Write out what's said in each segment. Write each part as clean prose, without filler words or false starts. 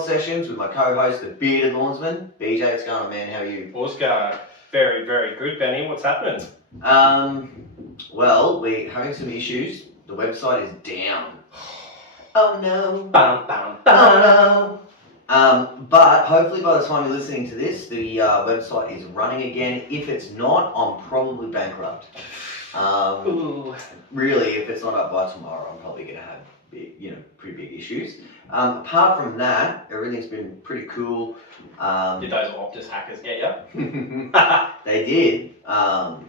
Gold Sessions with my co-host, the bearded lawnsman, BJ. What's going on, man? How are you? What's going? Very, very good, Benny. What's happening? Well, we're having some issues. The website is down. Oh no. Bum, bum, bum. Oh no. But hopefully by the time you're listening to this, the website is running again. If it's not, I'm probably bankrupt. Really, if it's not up by tomorrow, I'm probably going to have pretty big issues. Apart from that, everything's been pretty cool. Did those Optus hackers get you? They did. But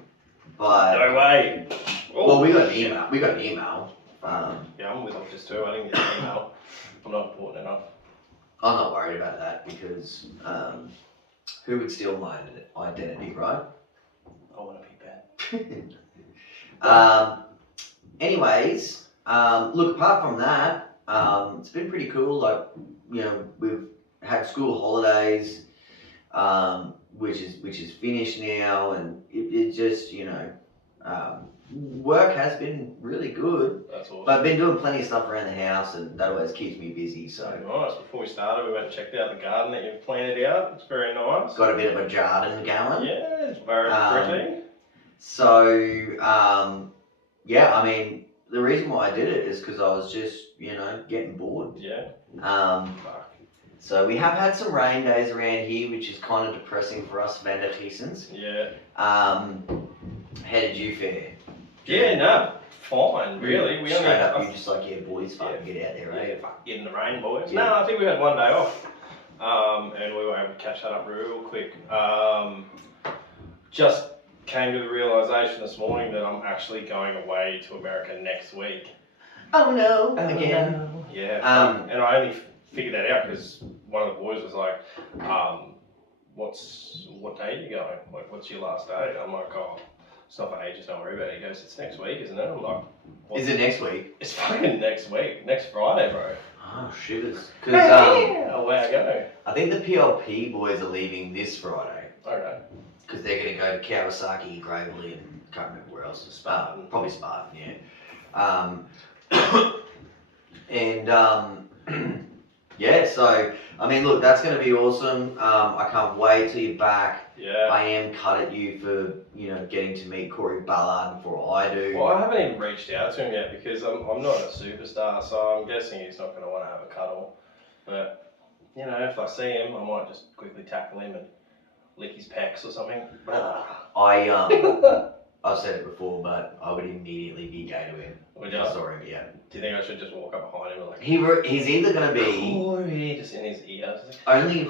no way. Well, we got an email. We got an email. Yeah, I'm with Optus too. I didn't get an email. I'm not important enough. I'm not worried about that because who would steal my identity, right? I want to be bad. Anyways, look, apart from that, it's been pretty cool. Like, we've had school holidays, which is finished now, and it just, work has been really good. That's awesome. But I've been doing plenty of stuff around the house, and that always keeps me busy. So nice. Before we started, we went and checked out the garden that you've planted out. It's very nice. Got a bit of a garden going. Yeah, it's very pretty. So, yeah, I mean, the reason why I did it is because I was just, getting bored. Yeah. So we have had some rain days around here, which is kind of depressing for us Vanderheesens. Yeah. How did you fare? Yeah, no, fine, really. We straight up, you just like, boys, fucking get out there, right? Yeah, fuck, get in the rain, boys. Yeah. No, I think we had one day off, and we were able to catch that up real quick. Just came to the realisation this morning that I'm actually going away to America next week. Oh no, again. No. Yeah, and I only figured that out because one of the boys was like, what day are you going? Like, what's your last day? I'm like, oh, it's not for ages, don't worry about it. He goes, it's next week, isn't it? I'm like, is it next week? It's fucking next week, next Friday, bro. Oh, shivers. Because away I go. I think the PLP boys are leaving this Friday. Okay. Because they're going to go to Kawasaki, Gravely, and can't remember where else. Spartan. Probably Spartan, yeah. Yeah, so, I mean, look, that's going to be awesome. I can't wait till you're back. Yeah. I am cut at you for, getting to meet Corey Ballard before I do. Well, I haven't even reached out to him yet because I'm not a superstar, so I'm guessing he's not going to want to have a cuddle. But, if I see him, I might just quickly tackle him and lick his pecs or something. I've said it before, but I would immediately be gay to him. Would if you? I saw him, yeah. Do you think I should just walk up behind him and like... He's either going to be... Corey, just in his ear. Only a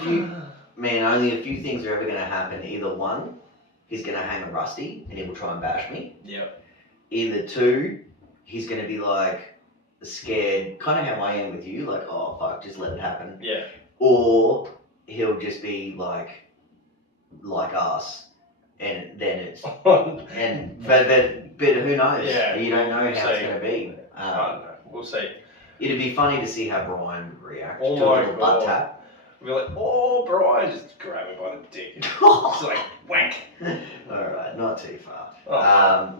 few things are ever going to happen. Either one, he's going to hang a rusty and he will try and bash me. Yep. Either two, he's going to be like scared, kind of how I am with you, like, oh fuck, just let it happen. Yeah. Or he'll just be like us. And then it's but who knows? Yeah, you don't know how we'll it's going to be. I don't know. We'll see. It'd be funny to see how Brian would react to a little butt tap. We'll be like, oh, Brian, just grab me by the dick. It's like whack. All right, not too far. Oh,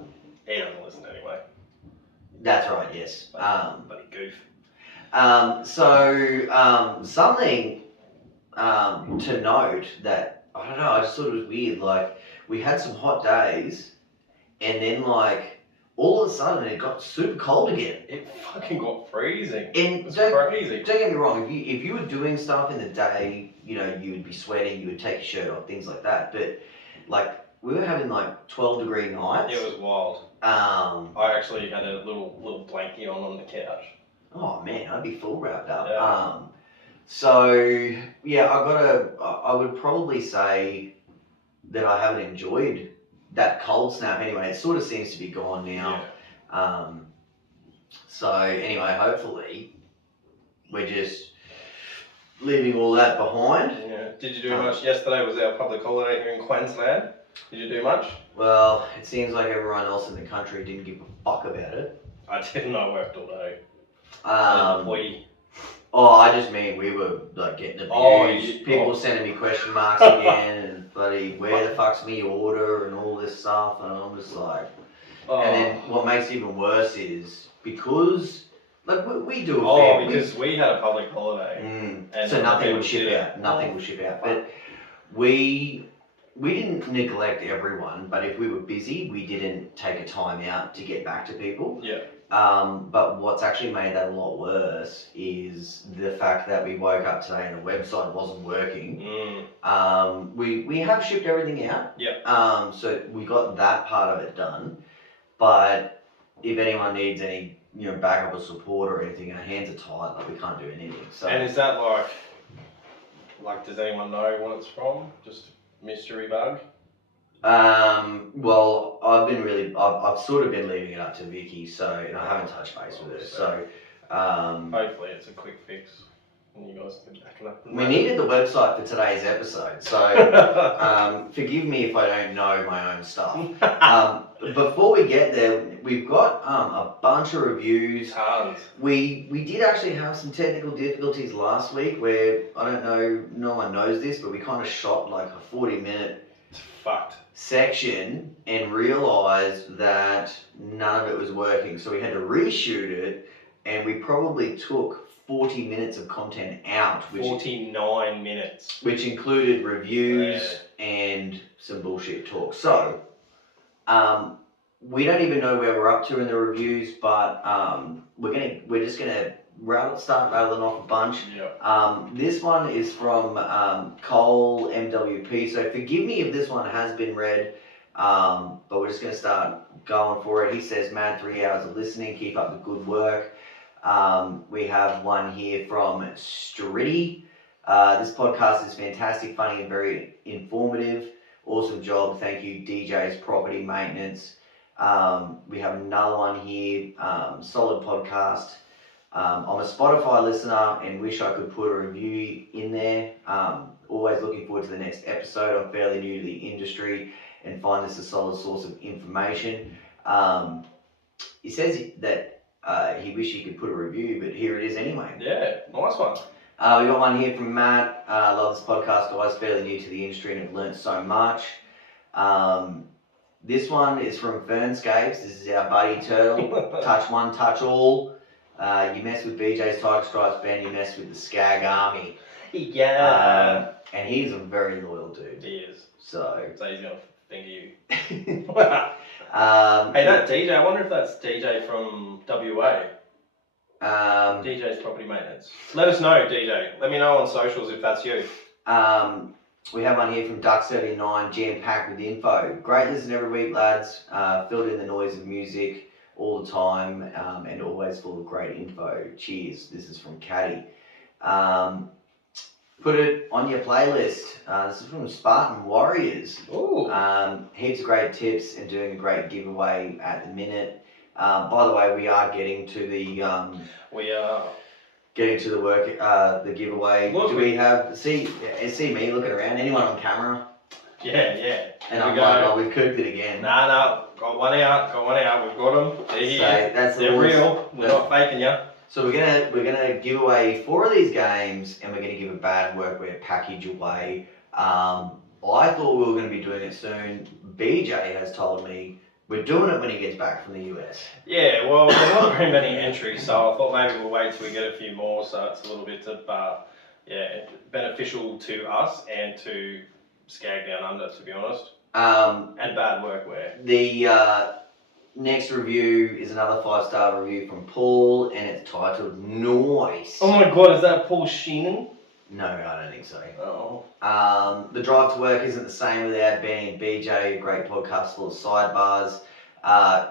he doesn't listen anyway. That's right. Yes. Bloody goof. Something to note that I don't know. I just thought it was weird. Like, we had some hot days, and then all of a sudden it got super cold again. It fucking got freezing. And it's crazy. Don't get me wrong. If you were doing stuff in the day, you would be sweating. You would take your shirt off, things like that. But we were having 12-degree nights. It was wild. I actually had a little blankie on the couch. Oh man, I'd be full wrapped up. Yeah. So yeah, I would probably say that I haven't enjoyed that cold snap anyway. It sort of seems to be gone now. Yeah. So anyway, hopefully we're just leaving all that behind. Yeah. Did you do much? Yesterday was our public holiday here in Queensland. Did you do much? Well, it seems like everyone else in the country didn't give a fuck about it. I didn't. I worked all day. I just mean we were getting abused. People sending me question marks again and bloody where the fuck's me order and all this stuff, and I'm just like. And then what makes it even worse is because Like we do a Oh, fair. because we had a public holiday. And So nothing people would ship did out. Nothing would ship out. But we didn't neglect everyone. But if we were busy, we didn't take a time out to get back to people. Yeah. But what's actually made that a lot worse is the fact that we woke up today and the website wasn't working. We have shipped everything out. Yeah. So we got that part of it done. But if anyone needs any, backup or support or anything, our hands are tied. Like we can't do anything. So. And is that like, does anyone know what it's from? Just mystery bug? Well, I've sort of been leaving it up to Vicky, and I haven't touched base with her. So, hopefully it's a quick fix, and you guys can back it up. We needed the website for today's episode, so forgive me if I don't know my own stuff. Before we get there, we've got a bunch of reviews. Tons. We did actually have some technical difficulties last week where, I don't know, no one knows this, but we kind of shot like a 40-minute fucked section and realised that none of it was working. So we had to reshoot it, and we probably took 40 minutes of content out. 49 minutes. Which included reviews and some bullshit talk. So, we don't even know where we're up to in the reviews, but we're just gonna start rattling off a bunch. Yeah. This one is from Cole MWP, so forgive me if this one has been read, but we're just gonna start going for it. He says, "Mad 3 hours of listening, keep up the good work." We have one here from Striddy. This podcast is fantastic, funny, and very informative. Awesome job. Thank you, DJ's Property Maintenance. We have another one here. Solid podcast. I'm a Spotify listener and wish I could put a review in there. Always looking forward to the next episode. I'm fairly new to the industry and find this a solid source of information. He says that he wished he could put a review, but here it is anyway. Yeah, nice one. We got one here from Matt. Love this podcast, guys. Fairly new to the industry and have learnt so much. This one is from Fernscapes. This is our buddy Turtle. Touch one, touch all. You mess with BJ's Tiger Stripes band, you mess with the Skag Army. Yeah. And he's a very loyal dude. He is. So he's gonna think of you. Hey, that DJ, I wonder if that's DJ from WA. DJ's Property Maintenance. Let us know, DJ. Let me know on socials if that's you. We have one here from Duck79, jam-packed with info. Great listen every week, lads. Filled in the noise of music all the time, and always full of great info. Cheers. This is from Caddy. Put it on your playlist. This is from Spartan Warriors. Ooh. Heaps of great tips and doing a great giveaway at the minute. By the way, we are getting to the we are getting to the work the giveaway. Look, do we have see me looking around? Anyone on camera? Yeah. And I'm like, oh, we've cooked it again. No, got one out. We've got them. They're here. They're real. We're not faking you. So we're gonna give away 4 of these games, and we're gonna give a bad workwear package away. I thought we were gonna be doing it soon. BJ has told me we're doing it when he gets back from the US. Yeah, well, there's not very many entries, so I thought maybe we'll wait till we get a few more, so it's a little bit of beneficial to us and to Skag Down Under, to be honest. And bad workwear. The next review is another 5-star review from Paul, and it's titled Noise. Oh my god, is that Paul Sheenan? No, I don't think so. Oh. The drive to work isn't the same without Benny and BJ, a great podcast full of sidebars.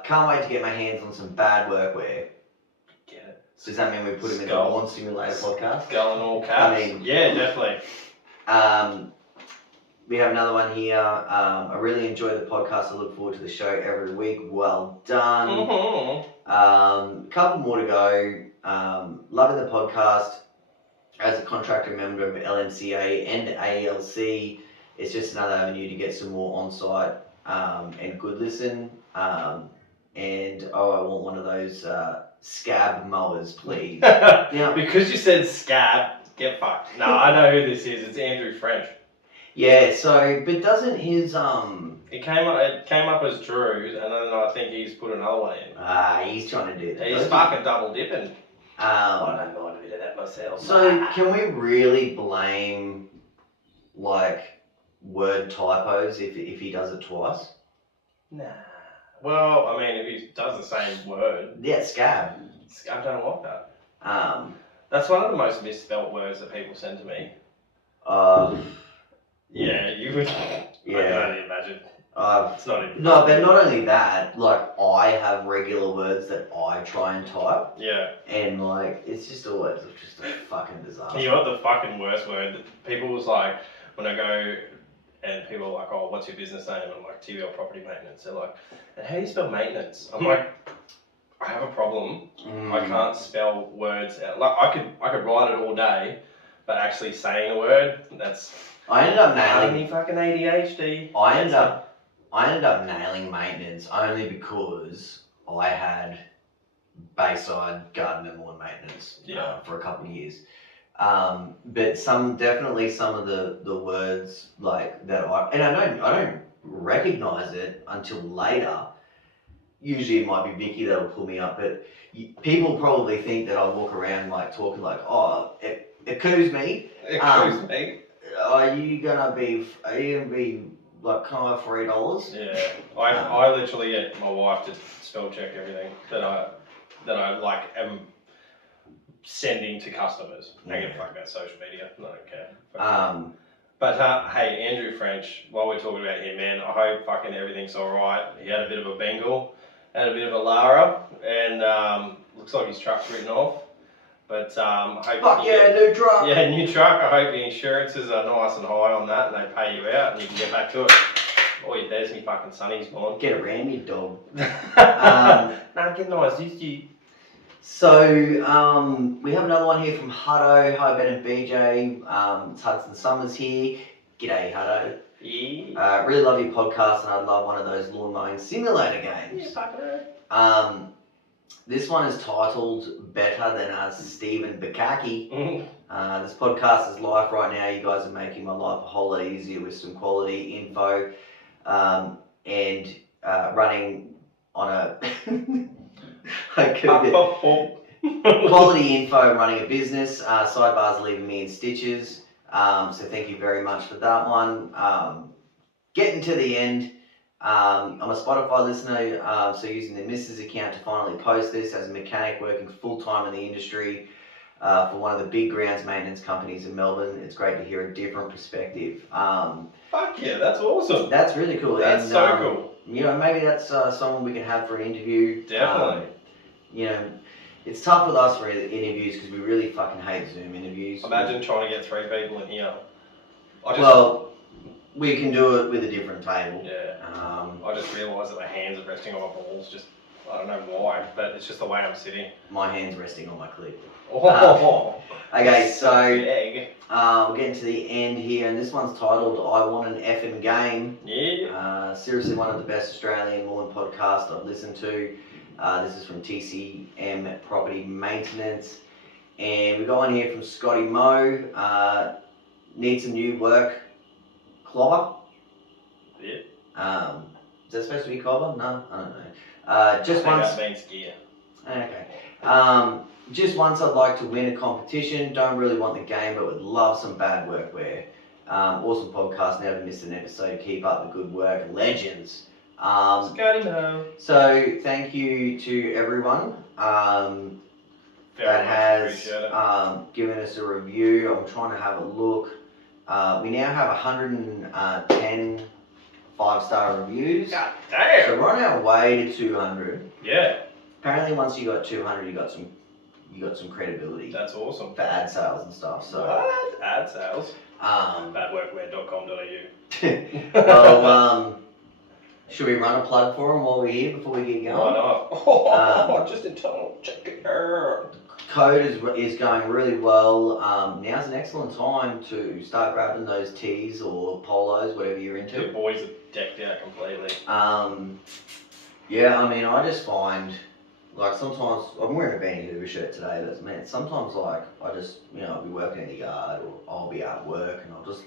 Can't wait to get my hands on some bad workwear. Get it. Does that mean we put him in the Lawn Simulator podcast? Going all caps. I mean, yeah, definitely. We have another one here. I really enjoy the podcast. I look forward to the show every week. Well done. Mm-hmm. Couple more to go. Loving the podcast. As a contractor member of LMCA and ALC, it's just another avenue to get some more on-site and good listen. I want one of those scab mowers, please. Now, because you said scab, get fucked. No, I know who this is. It's Andrew French. Yeah. So, but doesn't his It came up as Drew's, and then I think he's put another one in. he's trying to do that. He's fucking double dipping. I don't mind a bit of that myself. So can we really blame like word typos if he does it twice? Nah. Well, I mean, if he does the same word, Yeah, scab. I don't like that. Um, That's one of the most misspelt words that people send to me. Yeah, you would. Yeah. I can only imagine. It's not even. No, but not only that, like I have regular words that I try and type. Yeah. And like it's just always just a fucking disaster. You know what the fucking worst word? People was like, when I go and people are like, oh, what's your business name? I'm like, TVL Property Maintenance. They're like, and how do you spell maintenance? I'm like, I have a problem. I can't spell words out. Like I could write it all day, but actually saying a word, I ended up nailing fucking ADHD. I ended up nailing maintenance only because I had Bayside Garden and Lawn Maintenance for a couple of years. But definitely some of the words like that I don't recognize it until later. Usually it might be Vicky that'll pull me up, but people probably think that I walk around like talking like, oh, excuse me. Excuse me. Are you gonna be like, can I have $3? Yeah, I literally get my wife to spell check everything that I like am sending to customers. I give a fuck about social media. I don't care. But hey, Andrew French, while we're talking about him, man, I hope fucking everything's alright. He had a bit of a Bengal, had a bit of a Lara, and looks like his truck's written off. But I hope. Fuck yeah, new truck! Yeah, new truck. I hope the insurances are nice and high on that and they pay you out and you can get back to it. Oh, there's me fucking sonny's born. Get around, you dog. Nah, get nice. You. So, we have another one here from Hutto. Hi, Ben and BJ. It's Hudson Summers here. G'day, Hutto. Yeah. Really love your podcast, and I'd love one of those lawn mowing simulator games. Yeah, this one is titled Better Than Us, Stephen Bukaki. This podcast is live right now. You guys are making my life a whole lot easier with some quality info and running on a... quality info running a business. Sidebars leaving me in stitches. So thank you very much for that one. Getting to the end. I'm a Spotify listener, so using the Mrs. account to finally post this as a mechanic working full-time in the industry for one of the big grounds maintenance companies in Melbourne. It's great to hear a different perspective. Fuck yeah, that's awesome. That's really cool. That's so cool. You know, maybe that's someone we can have for an interview. Definitely. You know, it's tough with us for interviews because we really fucking hate Zoom interviews. Imagine trying to get 3 people in here. We can do it with a different table. Yeah. I just realised that my hands are resting on my balls. Just, I don't know why, but it's just the way I'm sitting. My hand's resting on my clip. Okay, so we're getting to the end here, and this one's titled "I Want an Effing Game." Yeah. Seriously, one of the best Australian lawn podcasts I've listened to. This is from TCM Property Maintenance, and we got one here from Scotty Moe. Need some new work. Clobber? Yeah. Is that supposed to be clobber? No, I don't know. Just I think once. that means gear. Okay. Just once I'd like to win a competition. Don't really want the game, but would love some bad workwear. Awesome podcast. Never missed an episode. Keep up the good work. Legends. Scotty Mo. So thank you to everyone that has given us a review. I'm trying to have a look. We now have 110 5-star reviews. God damn. So we're on our way to 200. Yeah. Apparently, once you got 200, you got some credibility. That's awesome. For ad sales and stuff. So. What? Ad sales. Badworkwear.com.au. Well, should we run a plug for them while we're here before we get going? Why not? Just in time. Check it out. Code is going really well. Now's an excellent time to start grabbing those tees or polos, whatever you're into. The boys are decked out completely. Yeah, I mean, I just find, like, sometimes, I'm wearing a Benny Hoover shirt today, but man, sometimes, like, I just, I'll be working in the yard or I'll be at work and I'll just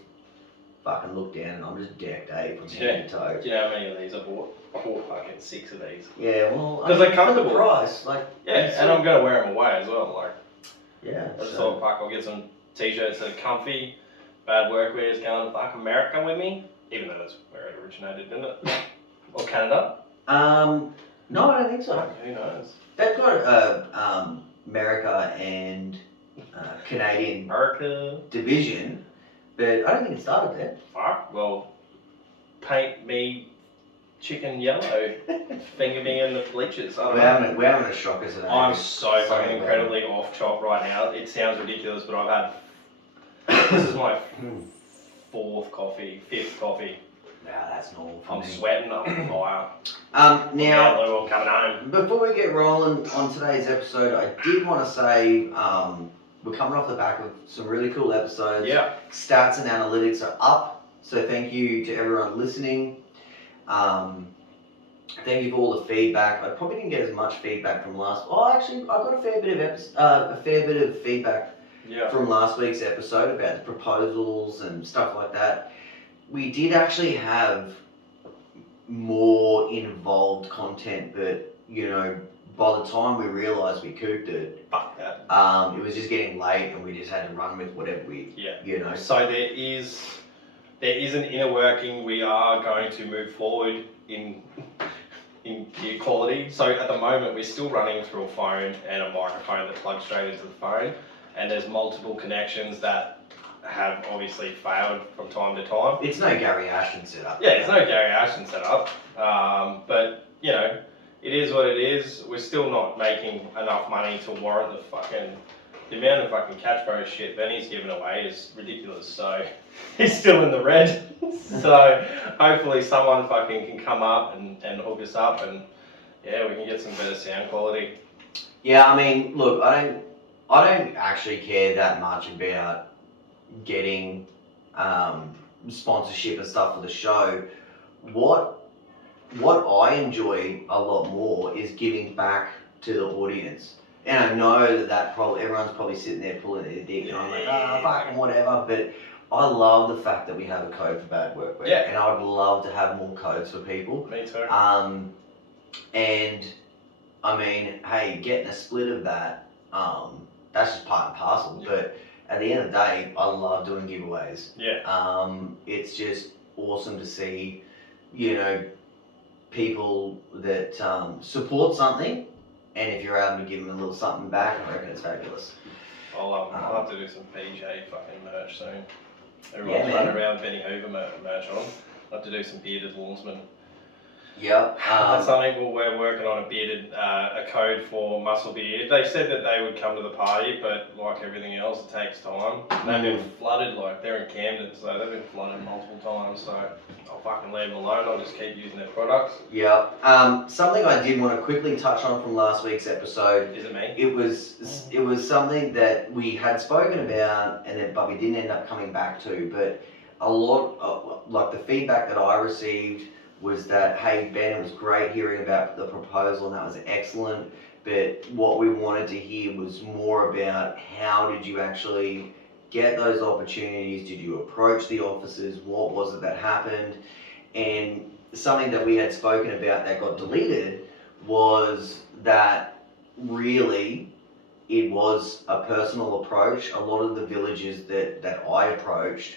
fucking look down and I'm just decked out from head to toe. Do you know how many of these I bought? I bought fucking 6 of these. Yeah, well, because they're comfortable. For the price, like, yeah, and I'm gonna wear them away as well. Like, Yeah. I just So, thought, fuck, I'll get some t-shirts that are comfy. Bad workwear is going fuck America with me, even though that's where it originated, didn't it? Or Canada? no, I don't think so. Who knows? They've got America and Canadian America. division, but I don't think it started there. Fuck. Well, paint me chicken yellow. Finger me in the bleachers. I don't know. We're having a shocker today. I'm so fucking incredibly off chop right now. It sounds ridiculous, but I've had. This is my fifth coffee. Nah, that's normal for I'm me. sweating. I'm on fire. Now, I'm coming home. before we get rolling on today's episode, I did want to say we're coming off the back of some really cool episodes. Yeah. Stats and analytics are up, so thank you to everyone listening. Thank you for all the feedback. I probably didn't get as much feedback from last. Oh, actually, I got a fair bit of feedback from last week's episode about the proposals and stuff like that. We did actually have more involved content, but by the time we realised we cooked it, Fuck that. it was just getting late, and we just had to run with whatever we. So there is an inner working. We are going to move forward in gear quality. So at the moment we're still running through a phone and a microphone that plugs straight into the phone, and there's multiple connections that have obviously failed from time to time. It's no Gary Ashton setup. Yeah, it's no Gary Ashton setup, but it is what it is. We're still not making enough money to warrant the amount of fucking catch bro shit Benny's given away is ridiculous. So he's still in the red. So hopefully someone fucking can come up and hook us up, and we can get some better sound quality. Yeah, I mean, look, I don't actually care that much about getting sponsorship and stuff for the show. What I enjoy a lot more is giving back to the audience. And I know that probably everyone's probably sitting there pulling their dick, and I'm like, fucking whatever. But I love the fact that we have a code for bad workwear. Yeah. And I would love to have more codes for people. Me too. And I mean, hey, getting a split of that, that's just part and parcel. Yeah. But at the end of the day, I love doing giveaways. Yeah. It's just awesome to see, people that support something, and if you're able to give them a little something back, I reckon it's fabulous. I'll have to do some BJ fucking merch soon. Everyone's running around Benny Hoover merch on. I'll have to do some bearded lawnsmen. Yep. That's something we're working on, a code for muscle beard. They said that they would come to the party, but like everything else, it takes time. They've been flooded, they're in Camden, so they've been flooded multiple times, so I'll fucking leave them alone. I'll just keep using their products. Yep. Something I did want to quickly touch on from last week's episode. Is it me? It was something that we had spoken about, but we didn't end up coming back to. But a lot of, the feedback that I received was that, hey Ben, it was great hearing about the proposal and that was excellent, but what we wanted to hear was more about how did you actually get those opportunities, did you approach the officers, what was it that happened? And something that we had spoken about that got deleted was that really it was a personal approach. A lot of the villages that I approached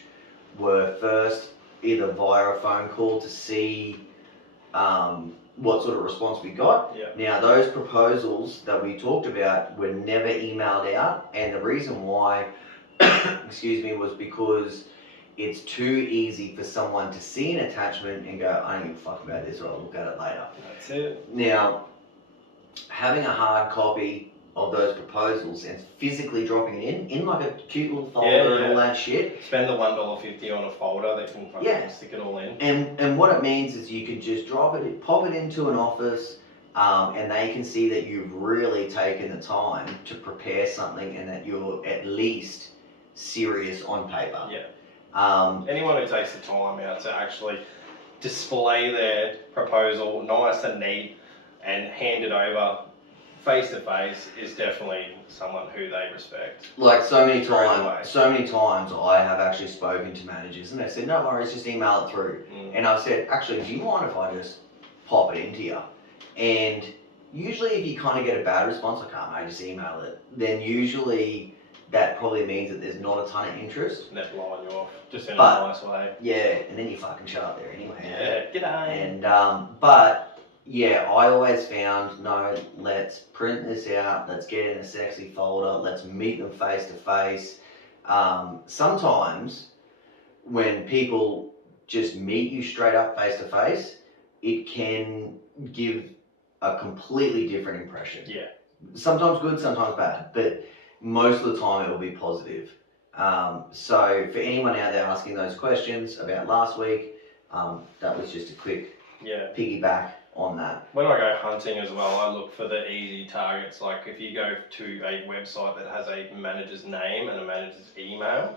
were first either via a phone call to see what sort of response we got. Yeah. Now those proposals that we talked about were never emailed out, and the reason why was because it's too easy for someone to see an attachment and go, I don't give a fuck about this, or I'll look at it later. That's it. Now, having a hard copy of those proposals and physically dropping it in like a cute little folder and all that shit. Spend the $1.50 on a folder that can fucking stick it all in. And what it means is you could just drop it, pop it into an office, and they can see that you've really taken the time to prepare something and that you're at least serious on paper. Yeah. Anyone who takes the time out to actually display their proposal nice and neat and hand it over face to face is definitely someone who they respect. Like so many times I have actually spoken to managers and they said, no worries, just email it through. And I've said, actually, do you mind if I just pop it into you? And usually if you kind of get a bad response, like, oh mate, just email it, then usually that probably means that there's not a ton of interest. And they're blowing you off, just in But- a nice way. Yeah, and then you fucking show up there anyway. Yeah, g'day. And but yeah, I always found no. Let's print this out. Let's get in a sexy folder. Let's meet them face to face. Sometimes when people just meet you straight up face to face, it can give a completely different impression. Yeah. Sometimes good, sometimes bad, but most of the time it will be positive. So for anyone out there asking those questions about last week, that was just a quick piggyback on that. When I go hunting as well, I look for the easy targets. Like if you go to a website that has a manager's name and a manager's email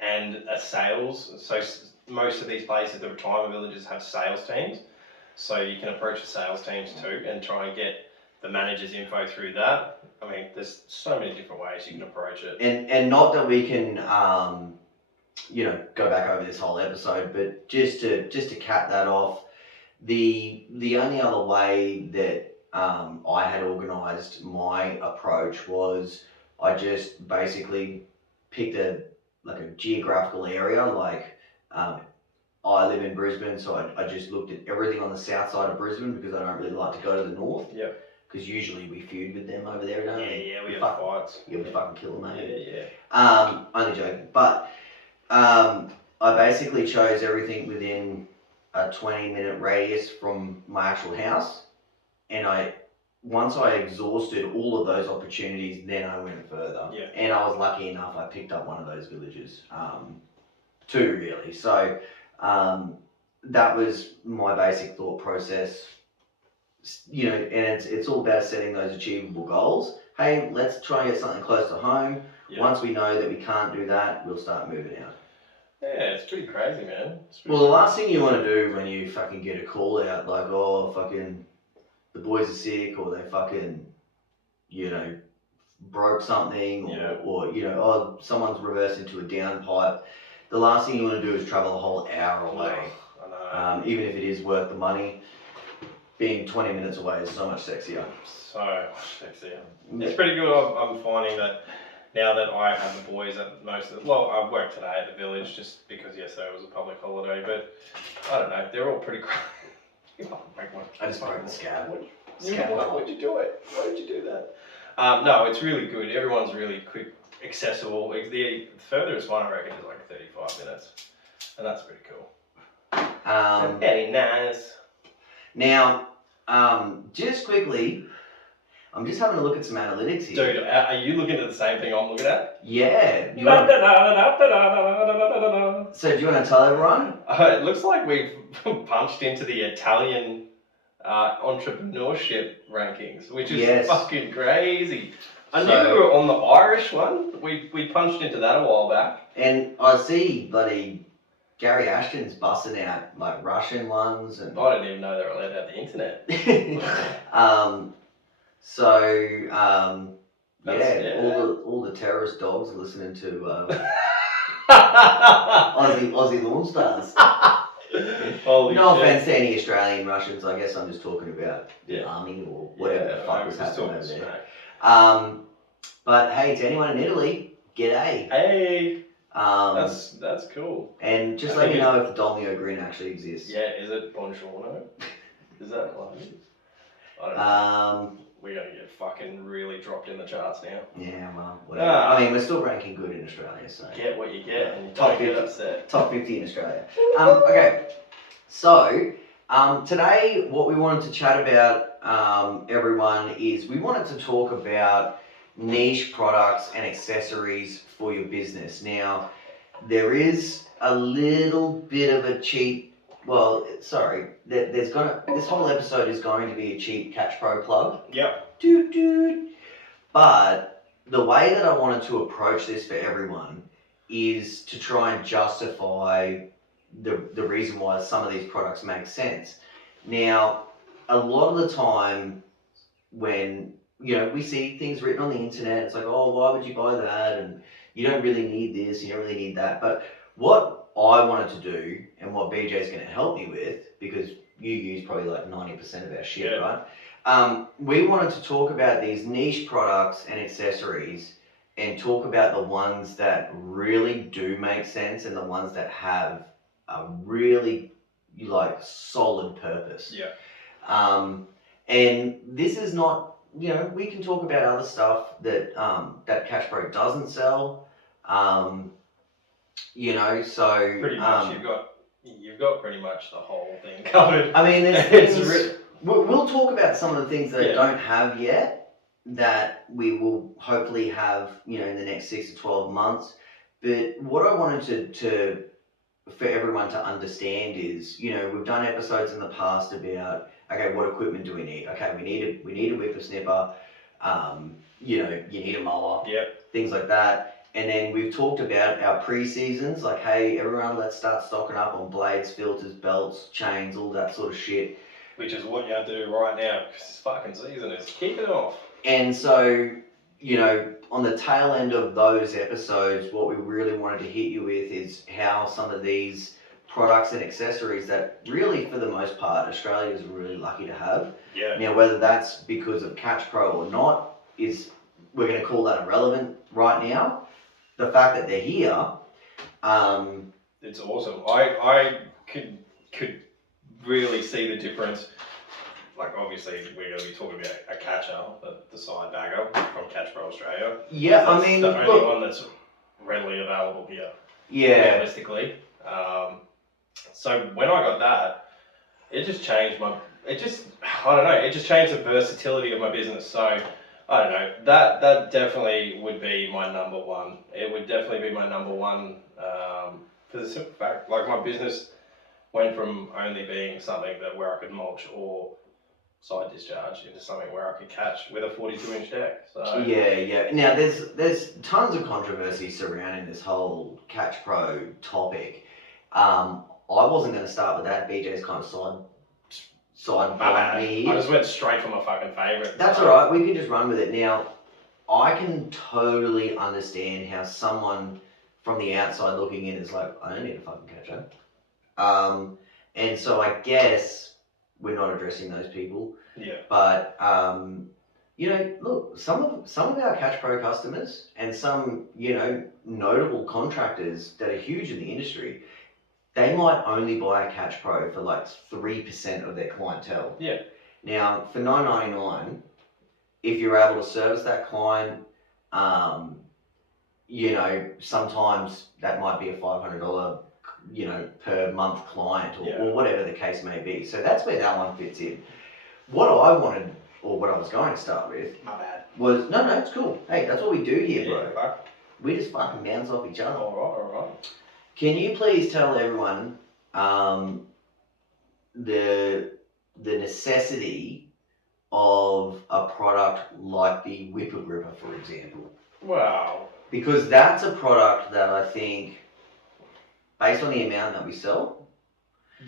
and a sales, so most of these places, the retirement villages have sales teams. So you can approach the sales teams too and try and get the manager's info through that. I mean, there's so many different ways you can approach it. And not that we can, go back over this whole episode, but just to cap that off, the only other way that I had organised my approach was I just basically picked a geographical area. Like I live in Brisbane, so I just looked at everything on the south side of Brisbane because I don't really like to go to the north. Yeah. Because usually we feud with them over there, don't we? Yeah, we have fights. Yeah, we fucking kill them, mate. Yeah. Only joking. But I basically chose everything within a 20-minute radius from my actual house. And once I exhausted all of those opportunities, then I went further. Yeah. And I was lucky enough, I picked up one of those villages. Two, really. So that was my basic thought process. And it's all about setting those achievable goals. Hey, let's try and get something close to home. Yeah. Once we know that we can't do that, we'll start moving out. Yeah, it's pretty crazy, man. The last thing you want to do when you fucking get a call out like, oh, fucking the boys are sick, or they fucking, broke something, or oh, someone's reversed into a downpipe. The last thing you want to do is travel a whole hour away. I know. Even if it is worth the money. Being 20 minutes away is so much sexier. So much sexier. It's pretty good. I'm finding that now that I have the boys at most of I work today at the village just because yesterday was a public holiday, but I don't know, they're all pretty crazy. I just broke the scab. Why'd you do it? Why did you do that? No, it's really good. Everyone's really quick, accessible. The furthest one I reckon is like 35 minutes, and that's pretty cool. Very nice. Now, just quickly, I'm just having a look at some analytics here. Dude, are you looking at the same thing I'm looking at? Yeah. So do you want to tell everyone? It looks like we've punched into the Italian entrepreneurship rankings, which is fucking crazy. I knew we were on the Irish one. We punched into that a while back. And I see bloody Gary Ashton's busting out like Russian ones, and I didn't even know they were allowed to have the internet. All the terrorist dogs are listening to Aussie Lawn Stars. No offense to any Australian Russians. I guess I'm just talking about the army or whatever the fuck was happening over there. But hey, to anyone in Italy, g'day. Hey. That's cool. And just let me know if the Dolmio grin actually exists. Yeah, is it Buongiorno? Is that what it is? I don't know. We're going to get fucking really dropped in the charts now. Yeah, well, whatever. I mean, we're still ranking good in Australia, so. Get what you get and top 50, upset. Top 50 in Australia. Okay, so today what we wanted to chat about, everyone, is we wanted to talk about niche products and accessories for your business. Now, there is a little bit of a cheap, this whole episode is going to be a cheap Catch Pro plug. Yep. But the way that I wanted to approach this for everyone is to try and justify the reason why some of these products make sense. Now, a lot of the time when we see things written on the internet, it's like, oh, why would you buy that? And you don't really need this, you don't really need that. But what I wanted to do, and what BJ's going to help me with, because you use probably like 90% of our shit, right? We wanted to talk about these niche products and accessories and talk about the ones that really do make sense and the ones that have a really like solid purpose. Yeah. And this is not, we can talk about other stuff that that Cash Pro doesn't sell. So Pretty much, you've got pretty much the whole thing covered. I mean, there's things. We'll talk about some of the things that I Yeah. don't have yet that we will hopefully have, in the next 6 to 12 months. But what I wanted to for everyone to understand is, we've done episodes in the past about, okay, what equipment do we need? Okay, we need a whippersnipper. You need a mower. Yep. Things like that. And then we've talked about our pre-seasons, like, hey, everyone, let's start stocking up on blades, filters, belts, chains, all that sort of shit. Which is what you have to do right now, because this fucking season is kicking off. And so, on the tail end of those episodes, what we really wanted to hit you with is how some of these products and accessories that really, for the most part, Australia is really lucky to have. Yeah. Now, whether that's because of Catch Pro or not, we're going to call that irrelevant right now. The fact that they're here, it's awesome. I could really see the difference. Like, obviously, we're going to be talking about a catcher, the side bagger from Catch Pro Australia. Yeah, That's I mean, the only one that's readily available here. Yeah. Realistically. So when I got that, it just changed it just changed the versatility of my business. So, I don't know, that definitely would be my number one. It would definitely be my number one, for the simple fact, like, my business went from only being something where I could mulch or side discharge into something where I could catch with a 42-inch deck. So Yeah. Now there's tons of controversy surrounding this whole Catch Pro topic. I wasn't going to start with that. BJ's kind of side I me here. just went straight for my fucking favourite. That's alright. We can just run with it. Now, I can totally understand how someone from the outside looking in is like, I don't need a fucking catcher. And so I guess we're not addressing those people. Yeah. But look, some of our Catch Pro customers and some, notable contractors that are huge in the industry, they might only buy a Catch Pro for like 3% of their clientele. Yeah. Now, for $9.99, if you're able to service that client, sometimes that might be a $500, per month client or whatever the case may be. So that's where that one fits in. What I wanted, or what I was going to start with, My bad. was, no, it's cool. Hey, that's what we do here, bro. Yeah, fuck. We just fucking bounce off each other. Alright. Can you please tell everyone the necessity of a product like the Whipper Gripper, for example? Wow. Because that's a product that I think, based on the amount that we sell,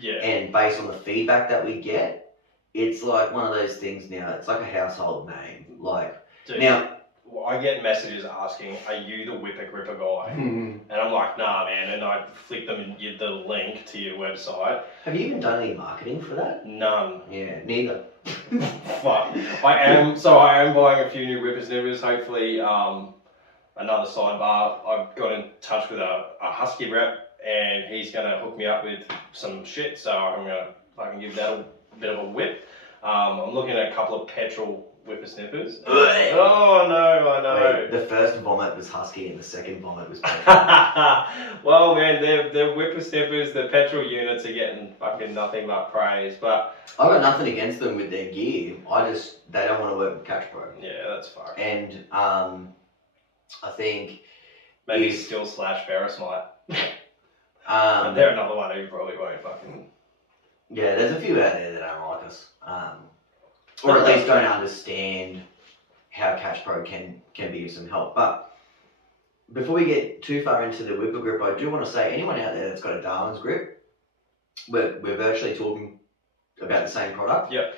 and based on the feedback that we get, it's like one of those things now. It's like a household name. Like, dude, now, I get messages asking, "Are you the Whipper Gripper guy?" And I'm like, "Nah, man." And I flick them the link to your website. Have you even done any marketing for that? None. Yeah, neither. Fuck. I am buying a few new whippersnippers. Hopefully, another sidebar. I've got in touch with a Husky rep, and he's gonna hook me up with some shit. So I'm gonna fucking give that a bit of a whip. I'm looking at a couple of petrol whippersnippers. Oh no, I know. Wait, the first vomit was Husky and the second vomit was petrol. Well, man, they're whippersnippers. The petrol units are getting fucking nothing but praise. But I've got nothing against them with their gear. They don't want to work with Catch Pro. yeah, that's fucked. And I think maybe Still / Ferris might. But they're another one who probably won't fucking. Yeah, there's a few out there that don't like us. Or at least don't understand how Catch Pro can be of some help. But before we get too far into the Whipper Grip, I do want to say, anyone out there that's got a Darwin's grip, we're virtually talking about the same product. Yep.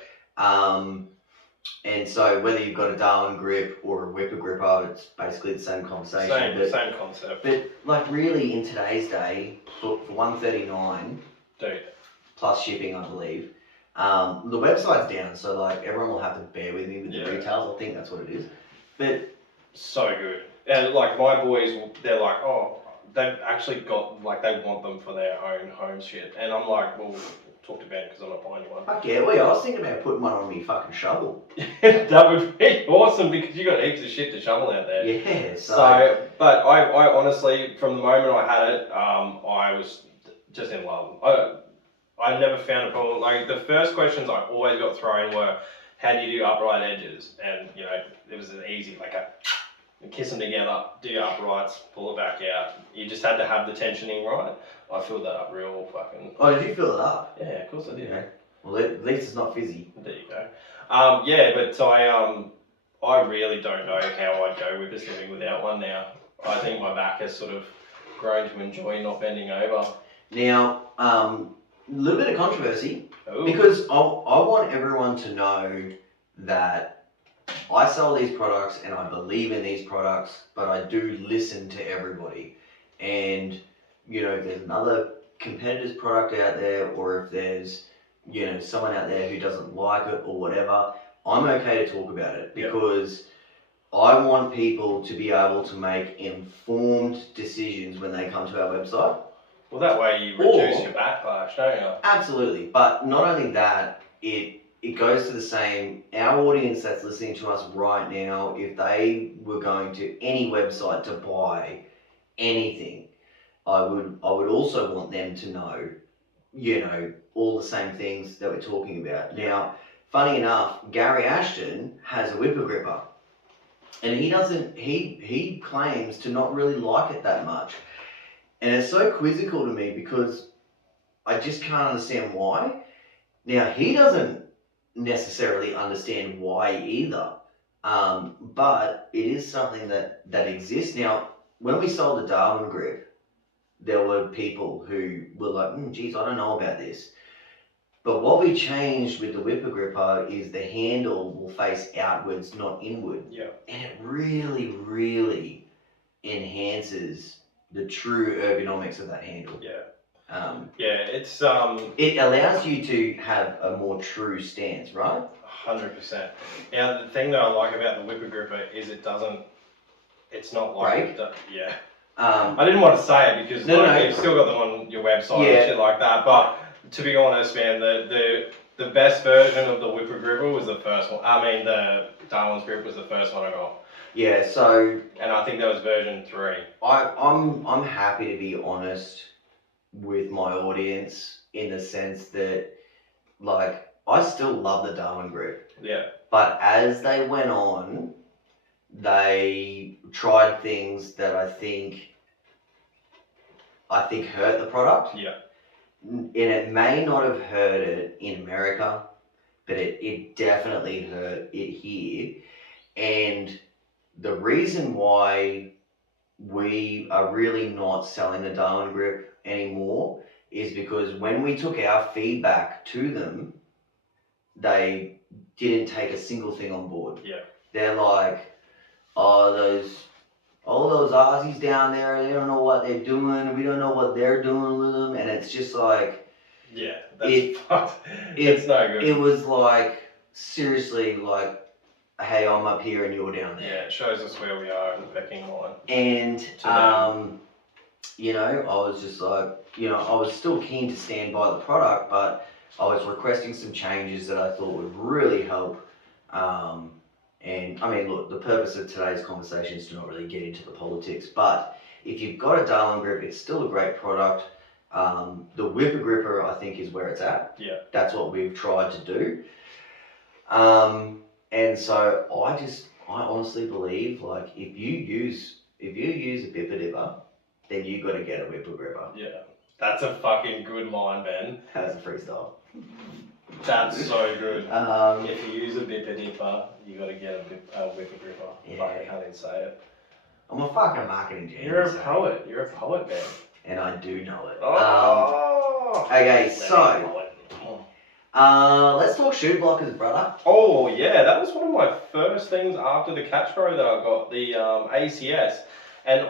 And so whether you've got a Darwin grip or a Whipper Gripper, it's basically the same conversation. Same concept. But like, really, in today's day, for $139, dude, plus shipping, I believe. The website's down, so like, everyone will have to bear with me with the details. I think that's what it is. But so good. And like my boys, they're like, oh, they've actually got like they want them for their own home shit, and I'm like, well, talk to Ben because I'm not buying you one. Fuck yeah, well, I was thinking about putting one on me fucking shovel. That would be awesome because you got heaps of shit to shovel out there. Yeah, So, but I honestly, from the moment I had it, I was just in love. I never found a problem. Like the first questions I always got thrown were, how do you do upright edges? And you know, it was an easy like a kiss them together, do your uprights, pull it back out. You just had to have the tensioning right. I filled that up real fucking. Oh, did you fill it up? Yeah, of course I did. Okay. Well, at least it's not fizzy. There you go. Yeah, but I really don't know how I'd go with this living without one now. I think my back has sort of grown to enjoy not bending over. Now, a little bit of controversy. Ooh. Because I want everyone to know that I sell these products and I believe in these products, but I do listen to everybody. And, you know, if there's another competitor's product out there, or if there's, you know, someone out there who doesn't like it or whatever, I'm okay to talk about it because I want people to be able to make informed decisions when they come to our website. Well, that way you reduce your backlash, don't you? Absolutely, but not only that, it goes to the same, our audience that's listening to us right now, if they were going to any website to buy anything, I would also want them to know, you know, all the same things that we're talking about. Now, funny enough, Gary Ashton has a whipper gripper, and he claims to not really like it that much. And it's so quizzical to me because I just can't understand why. Now, he doesn't necessarily understand why either, but it is something that exists. Now, when we sold the Darwin grip, there were people who were like, geez, I don't know about this. But what we changed with the whipper gripper is the handle will face outwards, not inward. Yeah. And it really, really enhances the true ergonomics of that handle. Yeah. It's it allows you to have a more true stance, right? 100%. Now the thing that I like about the whipper gripper is it's not like I didn't want to say it because you've still got them on your website and shit like that, but to be honest, man, the best version of the whipper gripper was the first one. I mean, the Darwin's grip was the first one I got. Yeah, so... And I think that was version 3. I'm happy to be honest with my audience in the sense that, like, I still love the Darwin grip. Yeah. But as they went on, they tried things that I think hurt the product. Yeah. And it may not have hurt it in America, but it definitely hurt it here. And the reason why we are really not selling the Darwin grip anymore is because when we took our feedback to them, they didn't take a single thing on board. Yeah. They're like, all those Aussies down there, they don't know what they're doing, we don't know what they're doing with them, and it's just like... Yeah, that's fucked. It's no good. It was like, seriously, like, hey, I'm up here and you're down there. Yeah, it shows us where we are in the pecking line. And, you know, I was just like, you know, I was still keen to stand by the product, but I was requesting some changes that I thought would really help. And, I mean, look, the purpose of today's conversation is to not really get into the politics, but if you've got a Darwin grip, it's still a great product. The whipper gripper, I think, is where it's at. Yeah. That's what we've tried to do. And so I honestly believe, like, if you use a bipper dipper, then you got to get a whipper gripper. Yeah, that's a fucking good line, Ben. That's a freestyle. That's so good. If you use a bipper dipper, you got to get a whipper gripper. Yeah. Fuck, I can't even say it. I'm a fucking marketing genius. You're a poet. You're a poet, Ben. And I do know it. Oh. Okay, so. Let's talk shoe blockers, brother. Oh yeah, that was one of my first things after the Catch Pro that I got, the ACS. And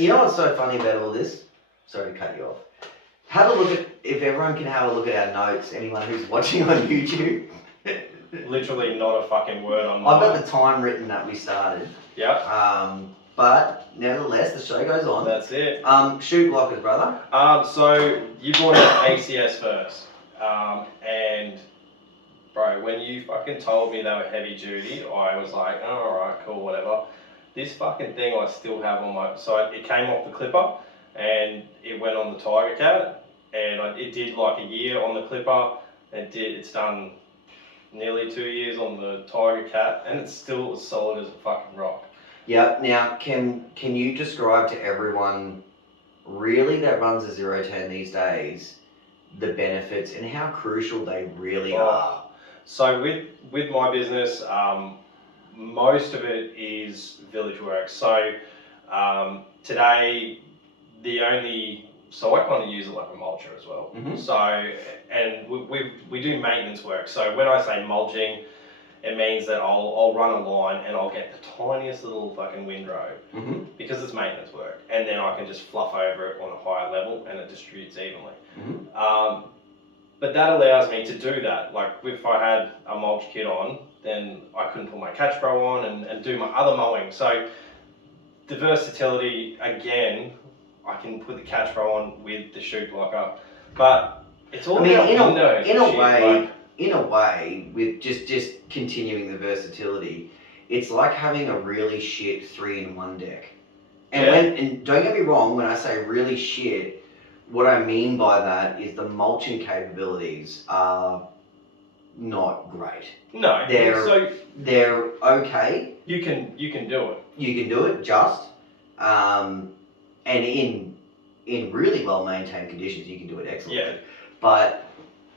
you know what's so funny about all this? Sorry to cut you off. Have a look at, if everyone can have a look at our notes, anyone who's watching on YouTube. Literally not a fucking word on I've got the time written that we started. Yeah. but nevertheless, the show goes on. That's it. Shoot blockers, brother. So you brought out ACS first, and bro, when you fucking told me they were heavy duty, I was like, oh, alright, cool, whatever. This fucking thing I still have on my, so it came off the clipper, and it went on the Tiger Cat, and it did like a year on the clipper. It's done nearly 2 years on the Tiger Cat, and it's still as solid as a fucking rock. Yeah. Now, can you describe to everyone really that runs a 0-10 these days the benefits and how crucial they really are? So with my business, most of it is village work. So today, so I kind of use it like a mulcher as well. Mm-hmm. So, and we do maintenance work. So when I say mulching, it means that I'll run a line and I'll get the tiniest little fucking windrow, Mm-hmm. because it's maintenance work, and then I can just fluff over it on a higher level and it distributes evenly. Mm-hmm. But that allows me to do that. Like if I had a mulch kit on, then I couldn't put my catch pro on and do my other mowing. So the versatility, again, I can put the catch pro on with the shoot blocker, but it's all about windows. In a way, with just continuing the versatility, it's like having a really shit 3-in-1 deck. And don't get me wrong, when I say really shit, what I mean by that is the mulching capabilities are not great. No, they're okay. You can do it. You can do it and in really well maintained conditions, you can do it excellently. Yeah. But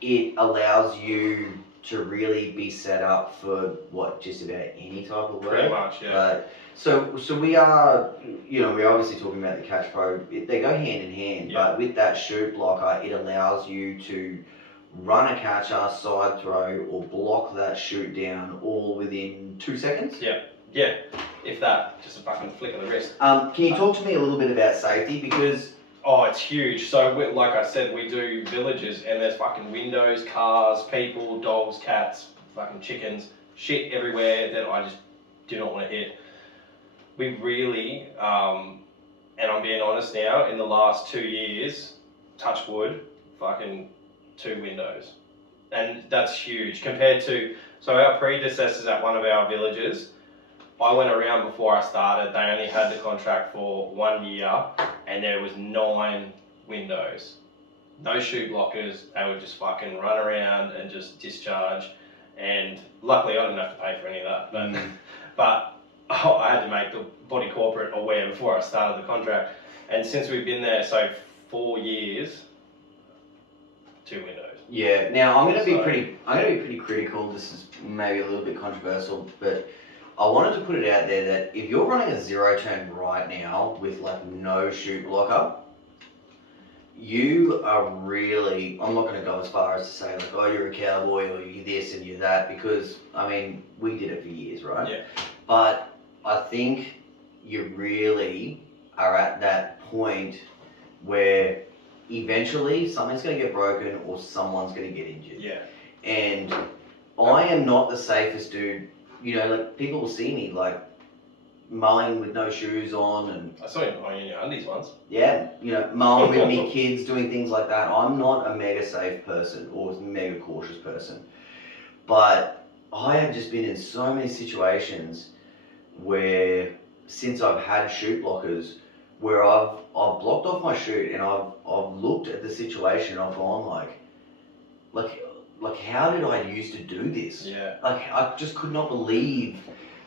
it allows you to really be set up for just about any type of work. Pretty much, yeah. So we are, we're obviously talking about the Catch Pro. They go hand in hand, Yeah. but with that shoot blocker, it allows you to run a catcher, side throw, or block that shoot down all within 2 seconds. Yeah, if that, just a fucking flick of the wrist. Can you talk to me a little bit about safety? Because it's huge. So, like I said, we do villages, and there's fucking windows, cars, people, dogs, cats, fucking chickens, shit everywhere that I just do not want to hit. We really, and I'm being honest now, in the last 2 years, touch wood, fucking 2 windows. And that's huge compared to, so our predecessors at one of our villages, I went around before I started, they only had the contract for 1 year, and there was 9 windows. No shoot blockers, they would just fucking run around and just discharge, and luckily I didn't have to pay for any of that, but I had to make the body corporate aware before I started the contract, and since we've been there, so 4 years, 2 windows. Yeah. Now I'm gonna be pretty critical. This is maybe a little bit controversial, but I wanted to put it out there that if you're running a 0-turn right now with like no shoot blocker, you are really, I'm not going to go as far as to say like, oh, you're a cowboy or you're this and you're that, because I mean, we did it for years, right? Yeah. But I think you really are at that point where eventually something's going to get broken or someone's going to get injured. Yeah. And I am not the safest dude. Like people will see me like mowing with no shoes on, and I saw you mowing in your undies once. Yeah, mowing with me kids, doing things like that. I'm not a mega safe person or a mega cautious person, but I have just been in so many situations where since I've had shoot blockers, where I've blocked off my shoot and I've looked at the situation and I've gone like how did I used to do this? Yeah. Like I just could not believe,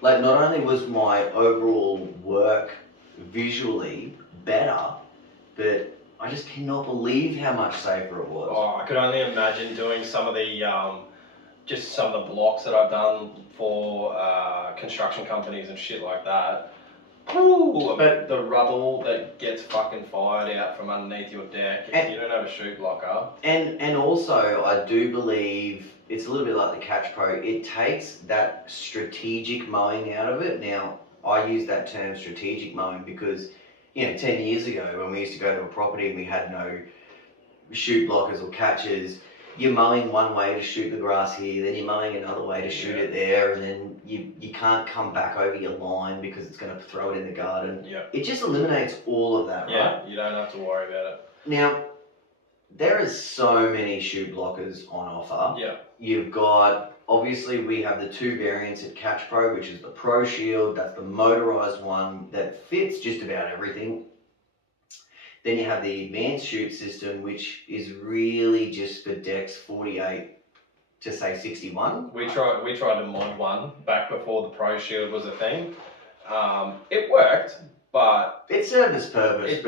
like not only was my overall work visually better, but I just cannot believe how much safer it was. Oh, I could only imagine doing some of the just some of the blocks that I've done for construction companies and shit like that. Ooh, but the rubble that gets fucking fired out from underneath your deck if you don't have a shoot blocker. And also, I do believe it's a little bit like the Catch Pro. It takes that strategic mowing out of it. Now, I use that term strategic mowing because, 10 years ago when we used to go to a property and we had no shoot blockers or catchers, you're mowing one way to shoot the grass here, then you're mowing another way to shoot it there, and then you can't come back over your line because it's going to throw it in the garden. Yeah. It just eliminates all of that, right? Yeah, you don't have to worry about it. Now, there is so many shoe blockers on offer. Yeah. You've got, obviously we have the two variants at Catch Pro, which is the Pro Shield, that's the motorized one that fits just about everything. Then you have the advanced shoot system, which is really just for decks 48 to say 61. We tried to mod one back before the Pro Shield was a thing. It worked, but it served its purpose.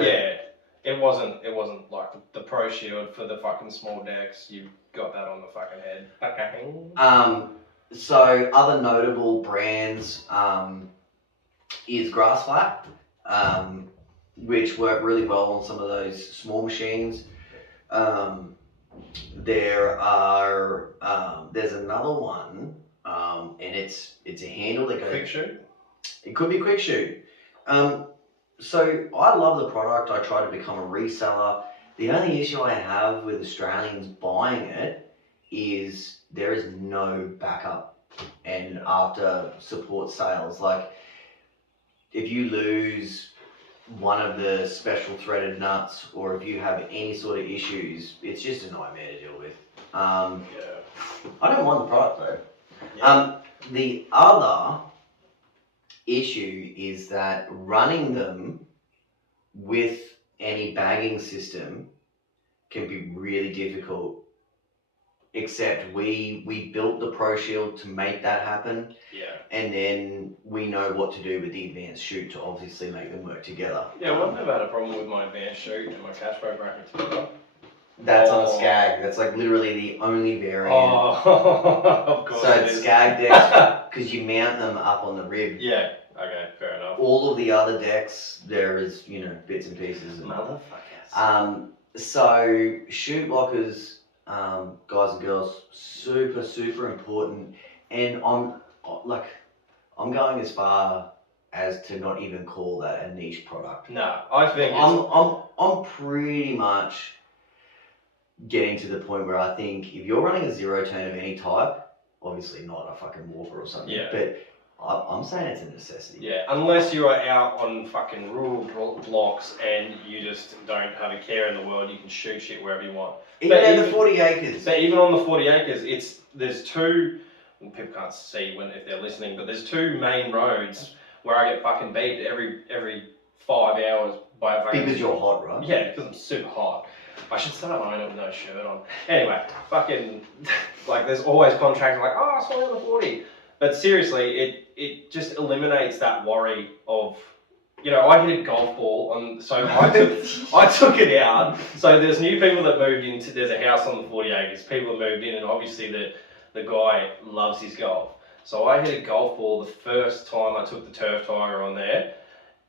It wasn't like the Pro Shield for the fucking small decks. You got that on the fucking head. Okay. So other notable brands is Grass Flat. Which work really well on some of those small machines. There's another one, and it's a handle that goes. Quick shoot. It could be Quick Shoot. So I love the product. I try to become a reseller. The only issue I have with Australians buying it is there is no backup and after support sales. Like if you lose one of the special threaded nuts, or if you have any sort of issues, it's just a nightmare to deal with. I don't mind the product though. Yeah. The other issue is that running them with any bagging system can be really difficult. Except we built the Pro Shield to make that happen. Yeah. And then we know what to do with the advanced shoot to obviously make them work together. Yeah, well, I've never had a problem with my advanced shoot and my Catch Pro bracket together. That's on a Skag. That's like literally the only variant. Of course. So it's Skag decks because you mount them up on the rib. Yeah. Okay. Fair enough. All of the other decks, there is bits and pieces. Motherfuckers. So shoe blockers, guys and girls, super important. And I'm going as far as to not even call that a niche product. No, I think I'm pretty much getting to the point where I think if you're running a zero turn of any type, obviously not a fucking Walker or something, but I'm saying it's a necessity. Yeah, unless you are out on fucking rural blocks and you just don't have a care in the world, you can shoot shit wherever you want. Even at the 40 acres. But even on the 40 acres, there's two. Well, people can't see if they're listening, but there's two main roads where I get fucking beat every 5 hours by a fucking. Because you're hot, right? Yeah, because I'm super hot. I should start mowing it with no shirt on. Anyway, fucking like there's always contracts like, oh, I saw on the 40. But seriously, it just eliminates that worry of, I hit a golf ball on, so I took it out. So there's new people that moved into, there's a house on the 40 acres. People have moved in and obviously the guy loves his golf. So I hit a golf ball the first time I took the turf tire on there.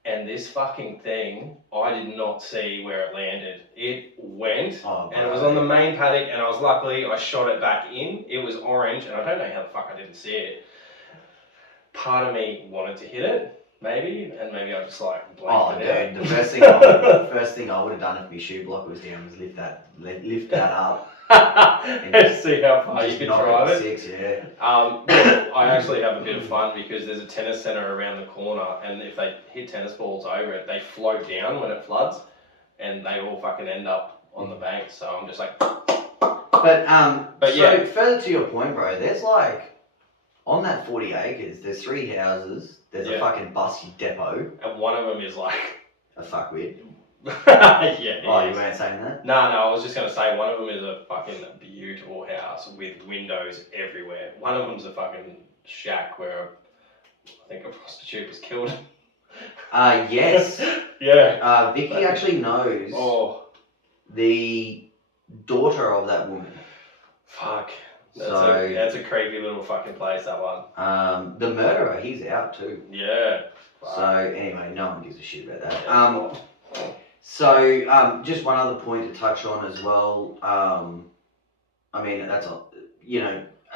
And this fucking thing, I did not see where it landed. It went, and it was on the main paddock, and I shot it back in. It was orange, and I don't know how the fuck I didn't see it. Part of me wanted to hit it, maybe, and maybe I just blanked it out. The first thing I would have done if my shoe blocker was down was lift that up. and see how far you can drive it. 6, yeah. I actually have a bit of fun because there's a tennis centre around the corner, and if they hit tennis balls over it, they float down when it floods, and they all fucking end up on the bank. So I'm just like. But yeah. Further to your point, bro, there's on that 40 acres, there's 3 houses. There's a fucking bus depot. And one of them is like a fuckwit. Yeah. You weren't saying that? No, I was just going to say one of them is a fucking beautiful house with windows everywhere. One of them's a fucking shack where I think a prostitute was killed. Yes. Yeah. Vicky actually knows the daughter of that woman. Fuck. That's a creepy little fucking place, that one. The murderer, he's out too. Yeah. Fuck. So anyway, no one gives a shit about that. So, just one other point to touch on as well. I mean, that's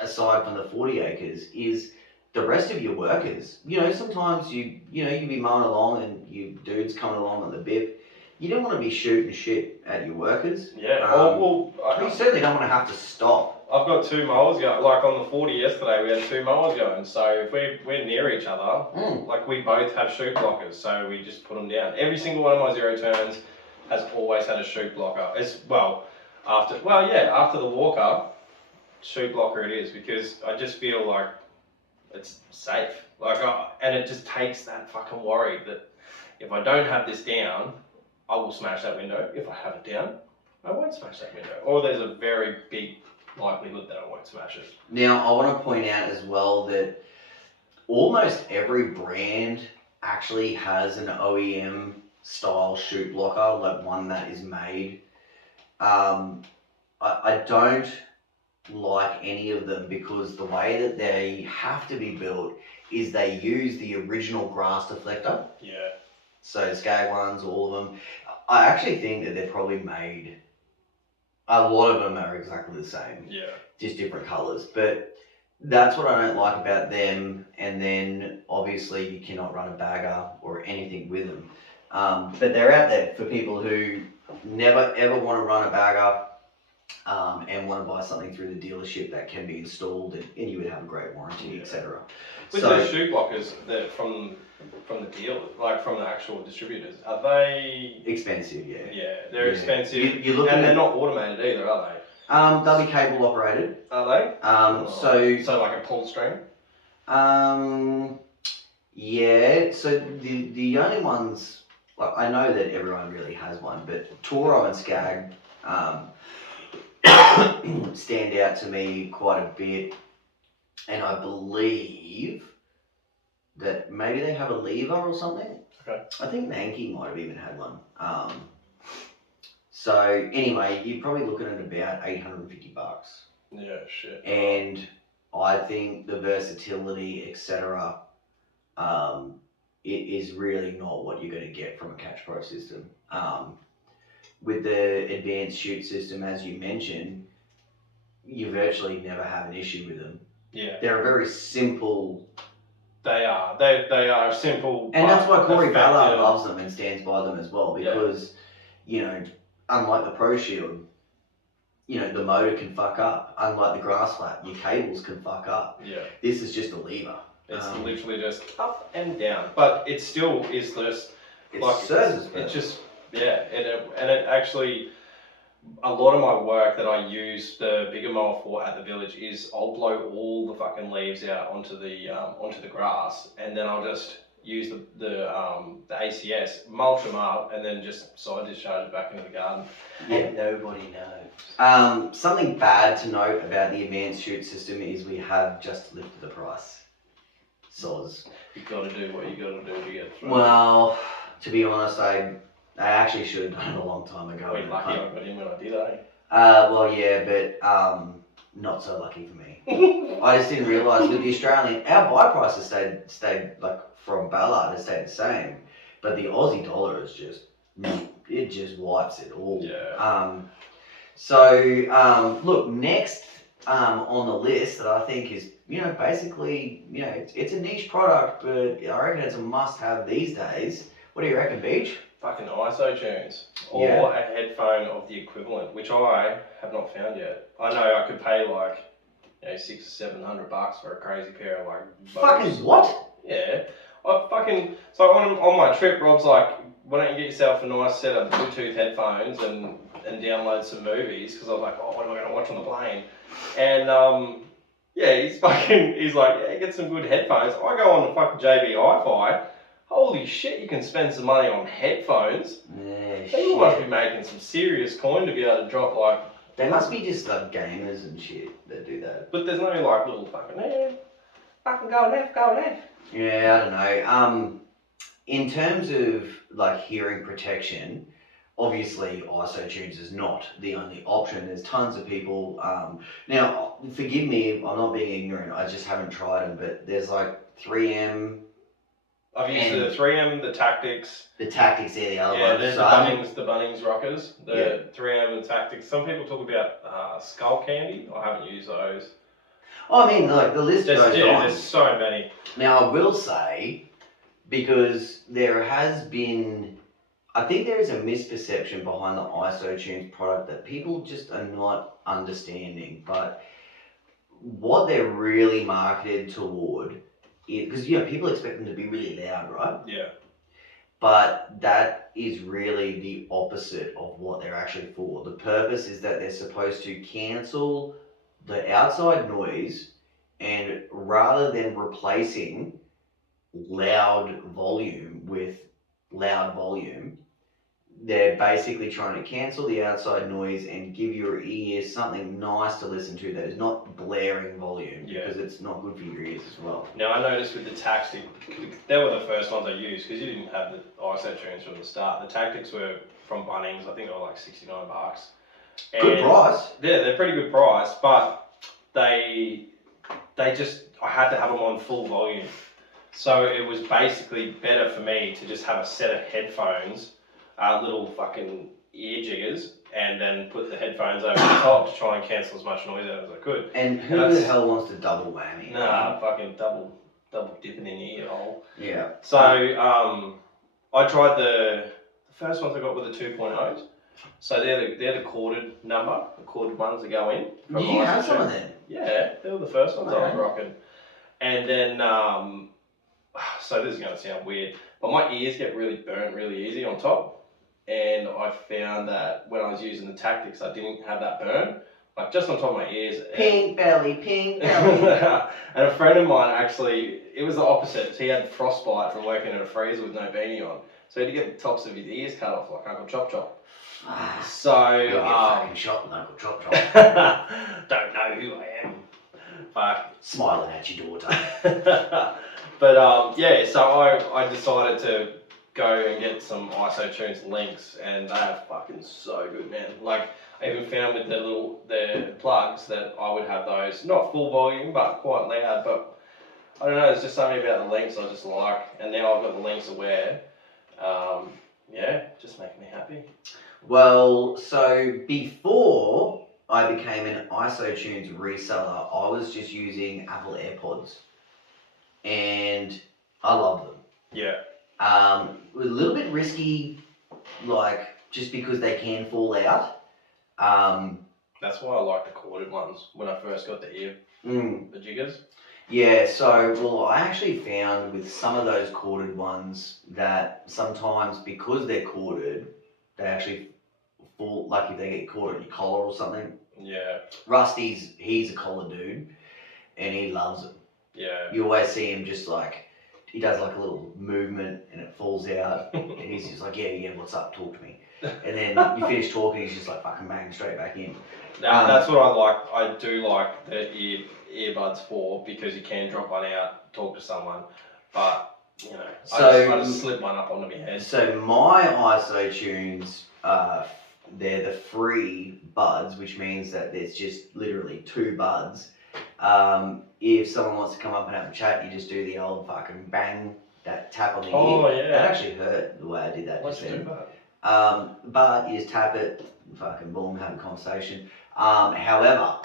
aside from the 40 acres, is the rest of your workers. Sometimes you be mowing along and you dudes coming along on the bip, you don't want to be shooting shit at your workers. Yeah. You certainly don't want to have to stop. I've got 2 mowers going. Like on the 40 yesterday, we had 2 mowers going. So if we're near each other, like we both have chute blockers, so we just put them down. Every single one of my zero turns has always had a chute blocker. After the walker, chute blocker it is, because I just feel like it's safe. And it just takes that fucking worry that if I don't have this down, I will smash that window. If I have it down, I won't smash that window. Or there's a very big likelihood that I won't smash it. Now, I want to point out as well that almost every brand actually has an OEM style chute blocker, like one that is made. I don't like any of them because the way that they have to be built is they use the original grass deflector. Yeah. So Skag ones, all of them. I actually think that they're probably made. A lot of them are exactly the same. Yeah. Just different colours. But that's what I don't like about them. And then obviously you cannot run a bagger or anything with them. But they're out there for people who never ever want to run a bagger and want to buy something through the dealership that can be installed and you would have a great warranty, etc. With the chute blockers that from the dealer, like from the actual distributors, are they expensive? Yeah. Yeah, they're expensive. You're looking and they're not automated either, are they? They'll be cable operated. Are they? So like a pull string. Yeah. So the only ones, like I know that everyone really has one, but Toro and Skag stand out to me quite a bit, and I believe that maybe they have a lever or something. Okay. I think Nanki might have even had one. So anyway, you're probably looking at about $850. Yeah, shit. And I think the versatility, etc., it is really not what you're going to get from a Catch Pro system. With the advanced chute system, as you mentioned, you virtually never have an issue with them. Yeah. They're a very simple. They are. They are simple. And that's why Corey Ballard loves them and stands by them as well, because, you know, unlike the Pro Shield, you know, the motor can fuck up. Unlike the grass flat, your cables can fuck up. Yeah. This is just a lever. It's literally just up and down. But it still is just It like serves as it's just and it actually, a lot of my work that I use the bigger mower for at the village is I'll blow all the fucking leaves out onto the grass, and then I'll just use the ACS, mulch them up, and then just side discharge it back into the garden. Yeah. And nobody knows. Something bad to note about the advanced chute system is we have just lifted the price. Soz. You got to do what you got to do to get through. Well, to be honest, I actually should have done it a long time ago. We're lucky I got in when I did, eh? Well, yeah, but not so lucky for me. I just didn't realise with the Australian, our buy prices stayed like from Ballard has stayed the same, but the Aussie dollar is just wipes it all. Yeah. Look, next on the list that I think is, you know, basically, you know, it's a niche product, but I reckon it's a must-have these days. What do you reckon, Beach? Fucking ISO tunes, or a headphone of the equivalent, which I have not found yet. I know I could pay like, you know, $600 or $700 for a crazy pair of like. Fucking what? Yeah, so on my trip, Rob's like, why don't you get yourself a nice set of Bluetooth headphones and download some movies? Because I was like, oh, what am I gonna watch on the plane? And he's like, yeah, get some good headphones. I go on the fucking JB Hi-Fi. Holy shit, you can spend some money on headphones. Yeah, People must be making some serious coin to be able to drop like. They must be just like gamers and shit that do that. But there's no like little fucking go left. Yeah, I don't know. In terms of like hearing protection, obviously ISO tunes is not the only option. There's tons of people. Now, forgive me, I'm not being ignorant. I just haven't tried them, but there's like 3M. I've used the 3M, the Tactics. The Tactics, the other one. Yeah, there's the Bunnings rockers, the 3M and Tactics. Some people talk about Skull Candy. I haven't used those. I mean, like the list goes on. There's so many. Now, I will say, because there has been, I think there is a misperception behind the IsoTunes product that people just are not understanding. But what they're really marketed toward is because people expect them to be really loud, right? Yeah. But that is really the opposite of what they're actually for. The purpose is that they're supposed to cancel the outside noise, and rather than replacing loud volume with loud volume, they're basically trying to cancel the outside noise and give your ears something nice to listen to that is not blaring volume, because it's not good for your ears as well. Now I noticed with the tactics, they were the first ones I used because you didn't have the ISO tunes from the start. The tactics were from Bunnings. I think they were like $69. Good price. Yeah, they're pretty good price, but they just, I had to have them on full volume. So it was basically better for me to just have a set of headphones, little fucking ear jiggers, and then put the headphones over the top to try and cancel as much noise out as I could. And who the hell wants to double whammy? Nah, fucking double dipping in your ear hole. Yeah. So I tried the first ones I got were the 2.0s. So they're the corded number, the corded ones that go in. Did you have some of them? Yeah, they were the first ones I was rocking. And then, so this is going to sound weird, but my ears get really burnt really easy on top. And I found that when I was using the tactics, I didn't have that burn, like just on top of my ears. Pink belly, pink belly. And a friend of mine actually, it was the opposite. He had frostbite from working in a freezer with no beanie on. So he had to get the tops of his ears cut off like Uncle Chop Chop. So, you'll get fucking shot with Uncle Chop Chop. don't know who I am. Fuck. Smiling at your daughter. But yeah, so I decided to go and get some IsoTunes links, and they are fucking so good, man. Like, I even found with the plugs that I would have those, not full volume, but quite loud. But I don't know, there's just something about the links I just like, and now I've got the links to wear. Yeah, just making me happy. Well, so before I became an IsoTunes reseller, I was just using Apple AirPods, and I love them. Yeah. A little bit risky, like, just because they can fall out. That's why I like the corded ones when I first got the jiggers. Yeah, so, well, I actually found with some of those corded ones that sometimes because they're corded, they actually fall, like if they get caught on your collar or something. Yeah. He's a collar dude, and he loves them. Yeah. You always see him just like, he does like a little movement and it falls out, and he's just like, yeah, what's up, talk to me. And then you finish talking, he's just like fucking bang straight back in. Now, that's what I like. I do like the earbuds for, because you can drop one out, talk to someone, but you know, I just slip one up onto my head. So my IsoTunes, they're the free buds, which means that there's just literally 2 buds. If someone wants to come up and have a chat, you just do the old fucking bang, that tap on the ear. Oh yeah. That actually hurt the way I did that just then. But you just tap it, fucking boom, have a conversation. However,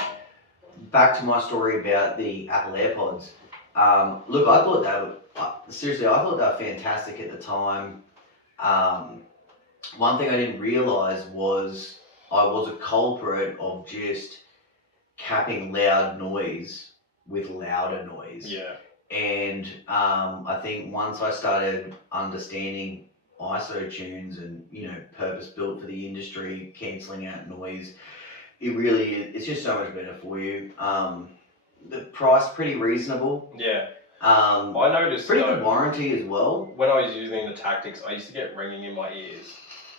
back to my story about the Apple AirPods. Look, I thought they were fantastic at the time. One thing I didn't realise was I was a culprit of just capping loud noise with louder noise. Yeah. And I think once I started understanding IsoTunes and, purpose built for the industry, cancelling out noise, it's just so much better for you. The price pretty reasonable. Yeah. I noticed pretty good warranty as well. When I was using the tactics, I used to get ringing in my ears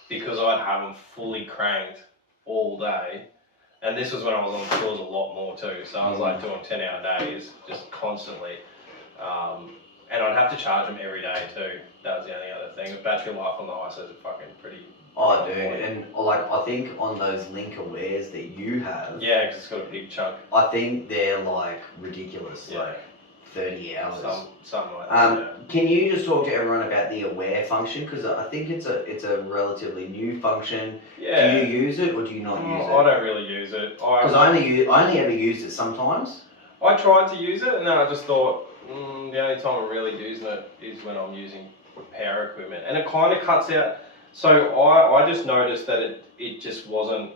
because I'd have them fully cranked all day. And this was when I was on tours a lot more too. So I was like doing 10-hour days just constantly. And I'd have to charge them every day too. That was the only other thing. The battery life on the ISOs are fucking pretty. Oh, dude. And like, I think on those Link Awares that you have. Yeah, because it's got a big chunk. I think they're like ridiculous. Yeah. Like 30 hours. Something like that. Yeah. Can you just talk to everyone about the Aware function? Because I think it's a relatively new function. Yeah. Do you use it or do you not use it? I don't really use it. Because I only ever use it sometimes. I tried to use it, and then I just thought the only time I'm really using it is when I'm using power equipment, and it kind of cuts out. So I just noticed that it just wasn't,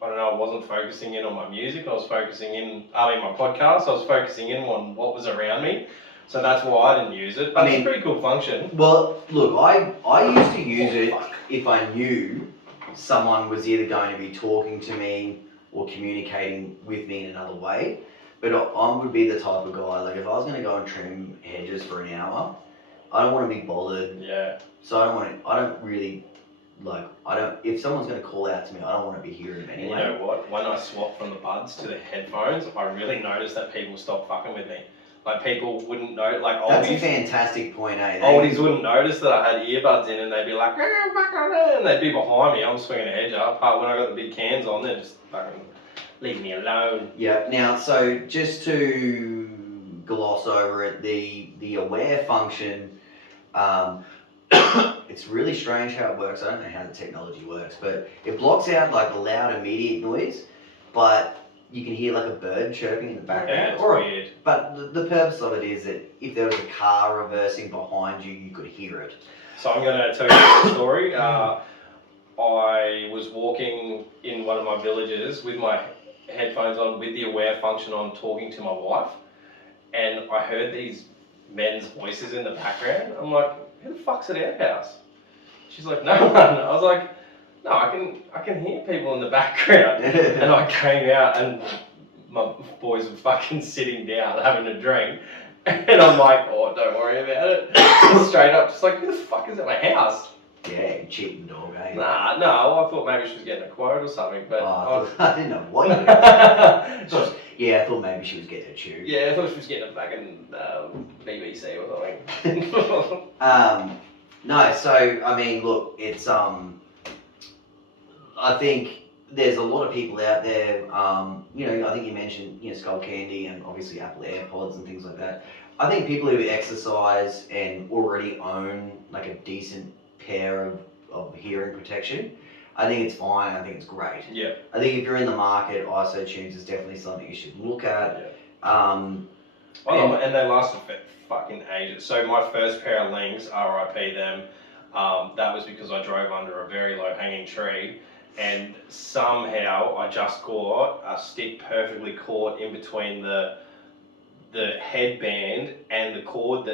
I don't know, I wasn't focusing in on my music. I was focusing in, my podcast. I was focusing in on what was around me. So that's why I didn't use it. But it's a pretty cool function. Well, look, I used to use it fuck. if I knew someone was either going to be talking to me or communicating with me in another way. But I would be the type of guy, like if I was going to go and trim hedges for an hour, I don't want to be bothered. Yeah. So if someone's going to call out to me, I don't want to be hearing them anyway. You know what? When I swapped from the buds to the headphones, I really noticed that people stopped fucking with me. Like people wouldn't know, like oldies. That's a fantastic point, eh? Oldies wouldn't notice that I had earbuds in, and they'd be like, and they'd be behind me. I'm swinging a hedge up. But when I got the big cans on, they're just fucking leave me alone. Yeah. Now, so just to gloss over it, the aware function. It's really strange how it works. I don't know how the technology works, but it blocks out like the loud immediate noise, but you can hear like a bird chirping in the background. Yeah, it's weird. But the purpose of it is that if there was a car reversing behind you, you could hear it. So I'm going to tell you a story. I was walking in one of my villages with my headphones on, with the aware function on, talking to my wife, and I heard these men's voices in the background. I'm like, who the fuck's at our house? She's like, no one. I was like, no, I can hear people in the background. And I came out and my boys were fucking sitting down having a drink. And I'm like, oh, don't worry about it. Straight up, just like, who the fuck is at my house? Yeah, cheating dog, eh? No, I thought maybe she was getting a quote or something, but... I didn't know what you were doing. Yeah, I thought maybe she was getting a tube. Yeah, I thought she was getting a fucking BBC or something. No, so, I mean, look, it's, I think there's a lot of people out there, I think you mentioned, Skull Candy and obviously Apple AirPods and things like that. I think people who exercise and already own, like, a decent pair of hearing protection, I think it's fine. I think it's great. Yeah. I think if you're in the market, ISO tunes is definitely something you should look at. Yeah. And they lasted for fucking ages. So my first pair of Lings, RIP them, that was because I drove under a very low hanging tree, and somehow I just got a stick perfectly caught in between the headband and the cord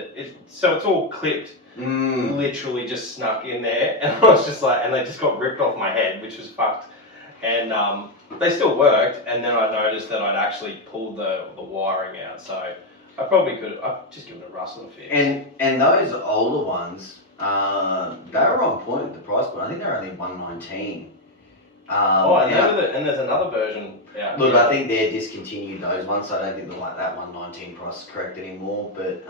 so it's all clipped. Literally just snuck in there, and I was just like, and they just got ripped off my head, which was fucked. And they still worked, and then I noticed that I'd actually pulled the wiring out, so I probably could have just given it a rustle and fix. And those older ones, they were on point with the price point. I think they're only $119. And there's another version out. Look, I think they're discontinued those ones, so I don't think that $119 price is correct anymore. But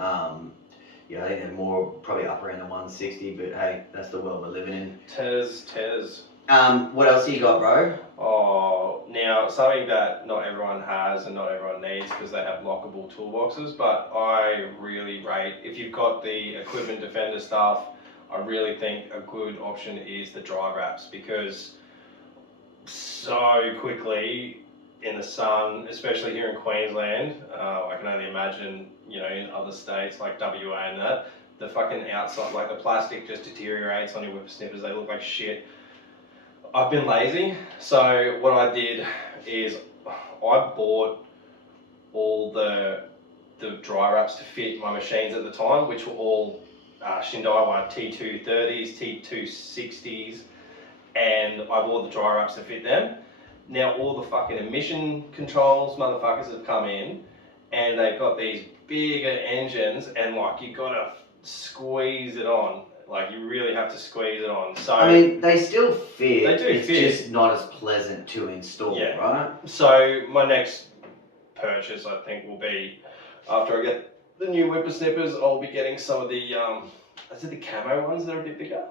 I think they're more probably up around the $160. But hey, that's the world we're living in. Tez. What else you got, bro? Oh, now something that not everyone has and not everyone needs because they have lockable toolboxes, but I really rate, if you've got the Equipment Defender stuff, I really think a good option is the dry wraps, because so quickly in the sun, especially here in Queensland, I can only imagine, in other states like WA and that, the fucking outside, like the plastic just deteriorates on your whippersnippers, they look like shit. I've been lazy, so what I did is I bought all the dry wraps to fit my machines at the time, which were all Shindaiwa T230s, T260s, and I bought the dry wraps to fit them. Now all the fucking emission controls motherfuckers have come in, and they've got these bigger engines, and like you gotta squeeze it on. Like you really have to squeeze it on. So I mean, they still fit. They do it's fit. Just not as pleasant to install, right? So my next purchase, I think, will be after I get the new whippersnippers. I'll be getting some of the is it the camo ones that are a bit bigger?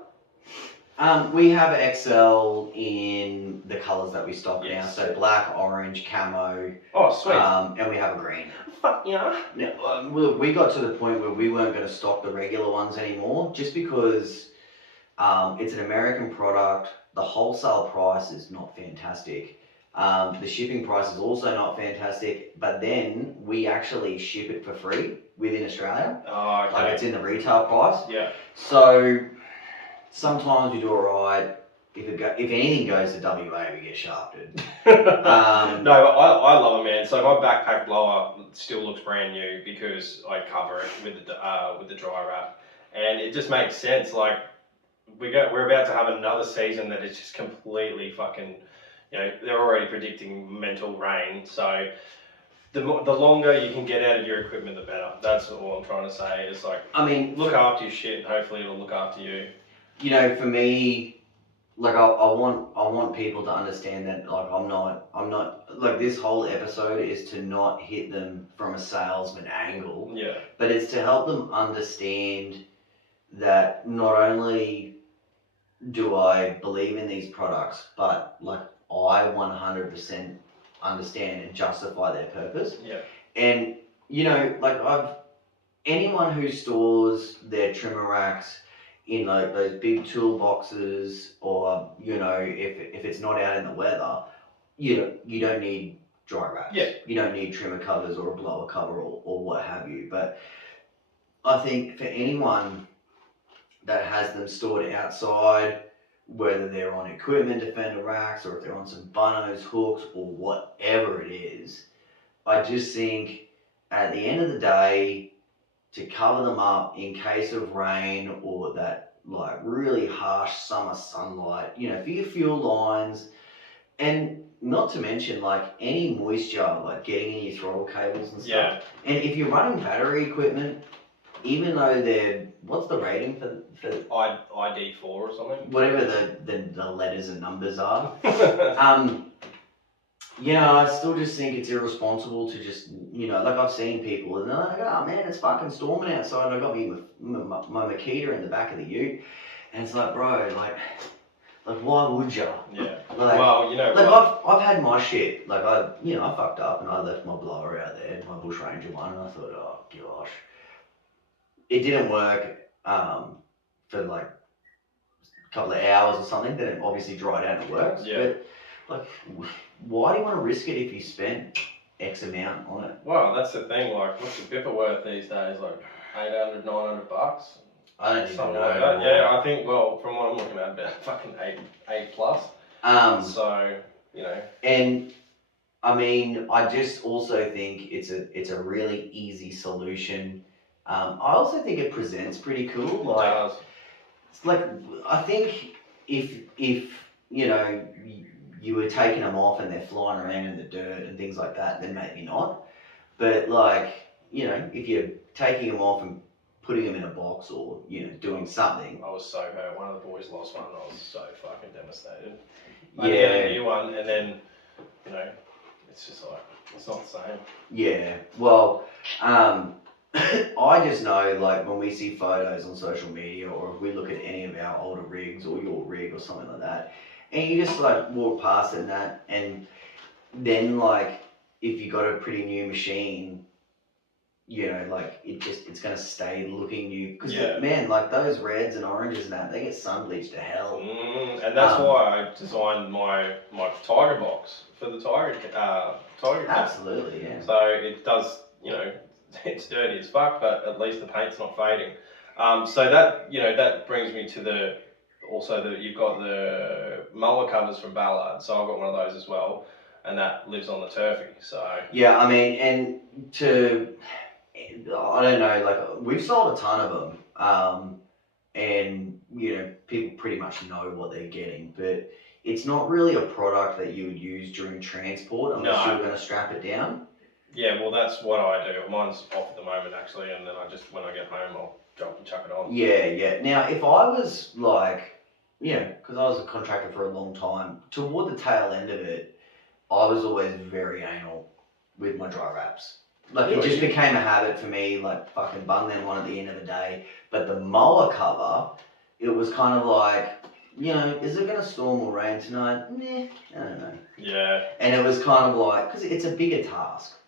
We have XL in the colours that we stock now, so black, orange, camo. Oh, sweet. And we have a green. Fuck yeah. Now, we got to the point where we weren't going to stock the regular ones anymore, just because it's an American product. The wholesale price is not fantastic. The shipping price is also not fantastic, but then we actually ship it for free within Australia. Oh, okay. Like it's in the retail price. Yeah. So Sometimes we do alright. If anything goes to WA, we get shafted. No, but I love it, man. So my backpack blower still looks brand new because I cover it with the dry wrap, and it just makes sense. Like we're about to have another season that is just completely fucking. They're already predicting mental rain, so the longer you can get out of your equipment, the better. That's all I'm trying to say. It's like, I mean, look after your shit, and hopefully it'll look after you. For me, like I want people to understand that like I'm not like this whole episode is to not hit them from a salesman angle. Yeah. But it's to help them understand that not only do I believe in these products, but like I 100% understand and justify their purpose. Yeah. And like anyone who stores their trimmer racks in like those big toolboxes, or if it's not out in the weather, you don't need dry wraps. Yeah. You don't need trimmer covers or a blower cover or what have you. But I think for anyone that has them stored outside, whether they're on equipment defender racks or if they're on some bunnos hooks or whatever it is, I just think at the end of the day, to cover them up in case of rain or that like really harsh summer sunlight, for your fuel lines, and not to mention like any moisture like getting in your throttle cables and stuff. Yeah. And if you're running battery equipment, even though what's the rating for ID4 or something? Whatever the letters and numbers are. I still just think it's irresponsible to just, like I've seen people and they're like, oh man, it's fucking storming outside and I got my Makita in the back of the ute. And it's like, bro, like why would you? Yeah. Like, well, like I've had my shit. Like I fucked up and I left my blower out there, my Bush Ranger one, and I thought, oh gosh. It didn't work for like a couple of hours or something. Then it obviously dried out and it works. Yeah. But like, why do you want to risk it if you spend X amount on it? Well, that's the thing. Like, what's your Bipper worth these days? Like $800, $900. I don't even Something know. like that. Yeah, I think. Well, from what I'm looking at, about fucking eight plus. So And I mean, I just also think it's a really easy solution. I also think it presents pretty cool. Like, it does. it's like I think if you were taking them off and they're flying around in the dirt and things like that, then maybe not. But like if you're taking them off and putting them in a box or doing something. I was so hurt. One of the boys lost one and I was so fucking devastated. Yeah. I had to get a new one and then it's just like it's not the same. Yeah. Well, I just know, like, when we see photos on social media or if we look at any of our older rigs or your rig or something like that, and you just, like, walk past it and then, like, if you got a pretty new machine, like, it's going to stay looking new. Because, man, like, those reds and oranges and that, they get sun bleached to hell. And that's why I designed my Tiger box for the Tiger Absolutely, yeah. So it does, it's dirty as fuck, but at least the paint's not fading. So that that brings me to you've got the mower covers from Ballard, so I've got one of those as well, and that lives on the turfy. So yeah, I mean, and I don't know, like we've sold a ton of them, and people pretty much know what they're getting, but it's not really a product that you would use during transport unless you're going to strap it down. Yeah, well, that's what I do. Mine's off at the moment, actually, and then when I get home, I'll drop and chuck it on. Yeah. Now, if I was like, because I was a contractor for a long time, toward the tail end of it, I was always very anal with my dry wraps. Like, it just became a habit for me, like, fucking bung them on at the end of the day. But the mower cover, it was kind of like, is it going to storm or rain tonight? Meh, I don't know. Yeah. And it was kind of like, because it's a bigger task.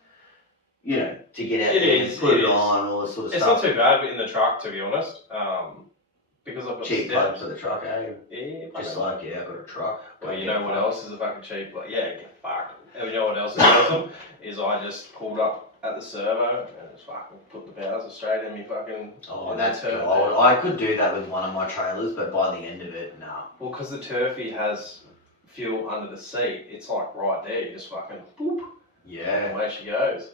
To get out there and put it on, all this sort of stuff. It's not too bad in the truck, to be honest. Because I've got cheap plugs for the truck, eh? Yeah. Just like, I've got a truck. Well, you know what else is a fucking cheap? Like, yeah, get fucked. And you know what else is awesome? Is I just pulled up at the servo and just fucking put the Bowser straight in me fucking. Oh, in that's the turf gold. bed. I could do that with one of my trailers, but by the end of it, nah. Well, because the turfy has fuel under the seat, it's like right there. You just fucking boop, Yeah. and away she goes.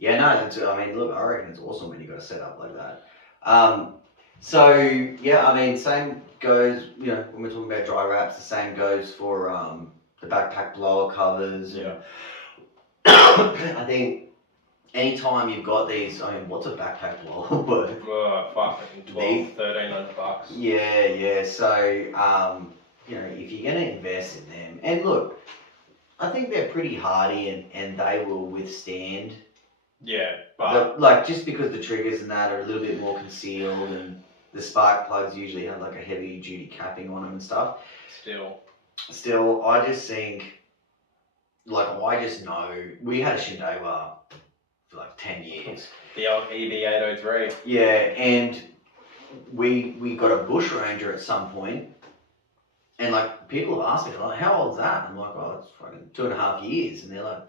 Yeah, no, I mean, look, I reckon it's awesome when you got a setup like that. So yeah, I mean, same goes, you know, when we're talking about dry wraps, the same goes for the backpack blower covers. Yeah. I think anytime you've got these, I mean, what's a backpack blower worth? Fucking 1,200-1,300 bucks. Yeah. So, you know, if you're going to invest in them, and look, I think they're pretty hardy and they will withstand. Yeah, but Like, just because the triggers and that are a little bit more concealed and the spark plugs usually have like a heavy duty capping on them and stuff. Still, I just think, like, I just know, we had a Shindewa for like 10 years. The old EB803. Yeah, and we got a Bush Ranger at some point, and like people have asked me, like, how old's that? I'm like, oh, it's fucking 2.5 years, and they're like,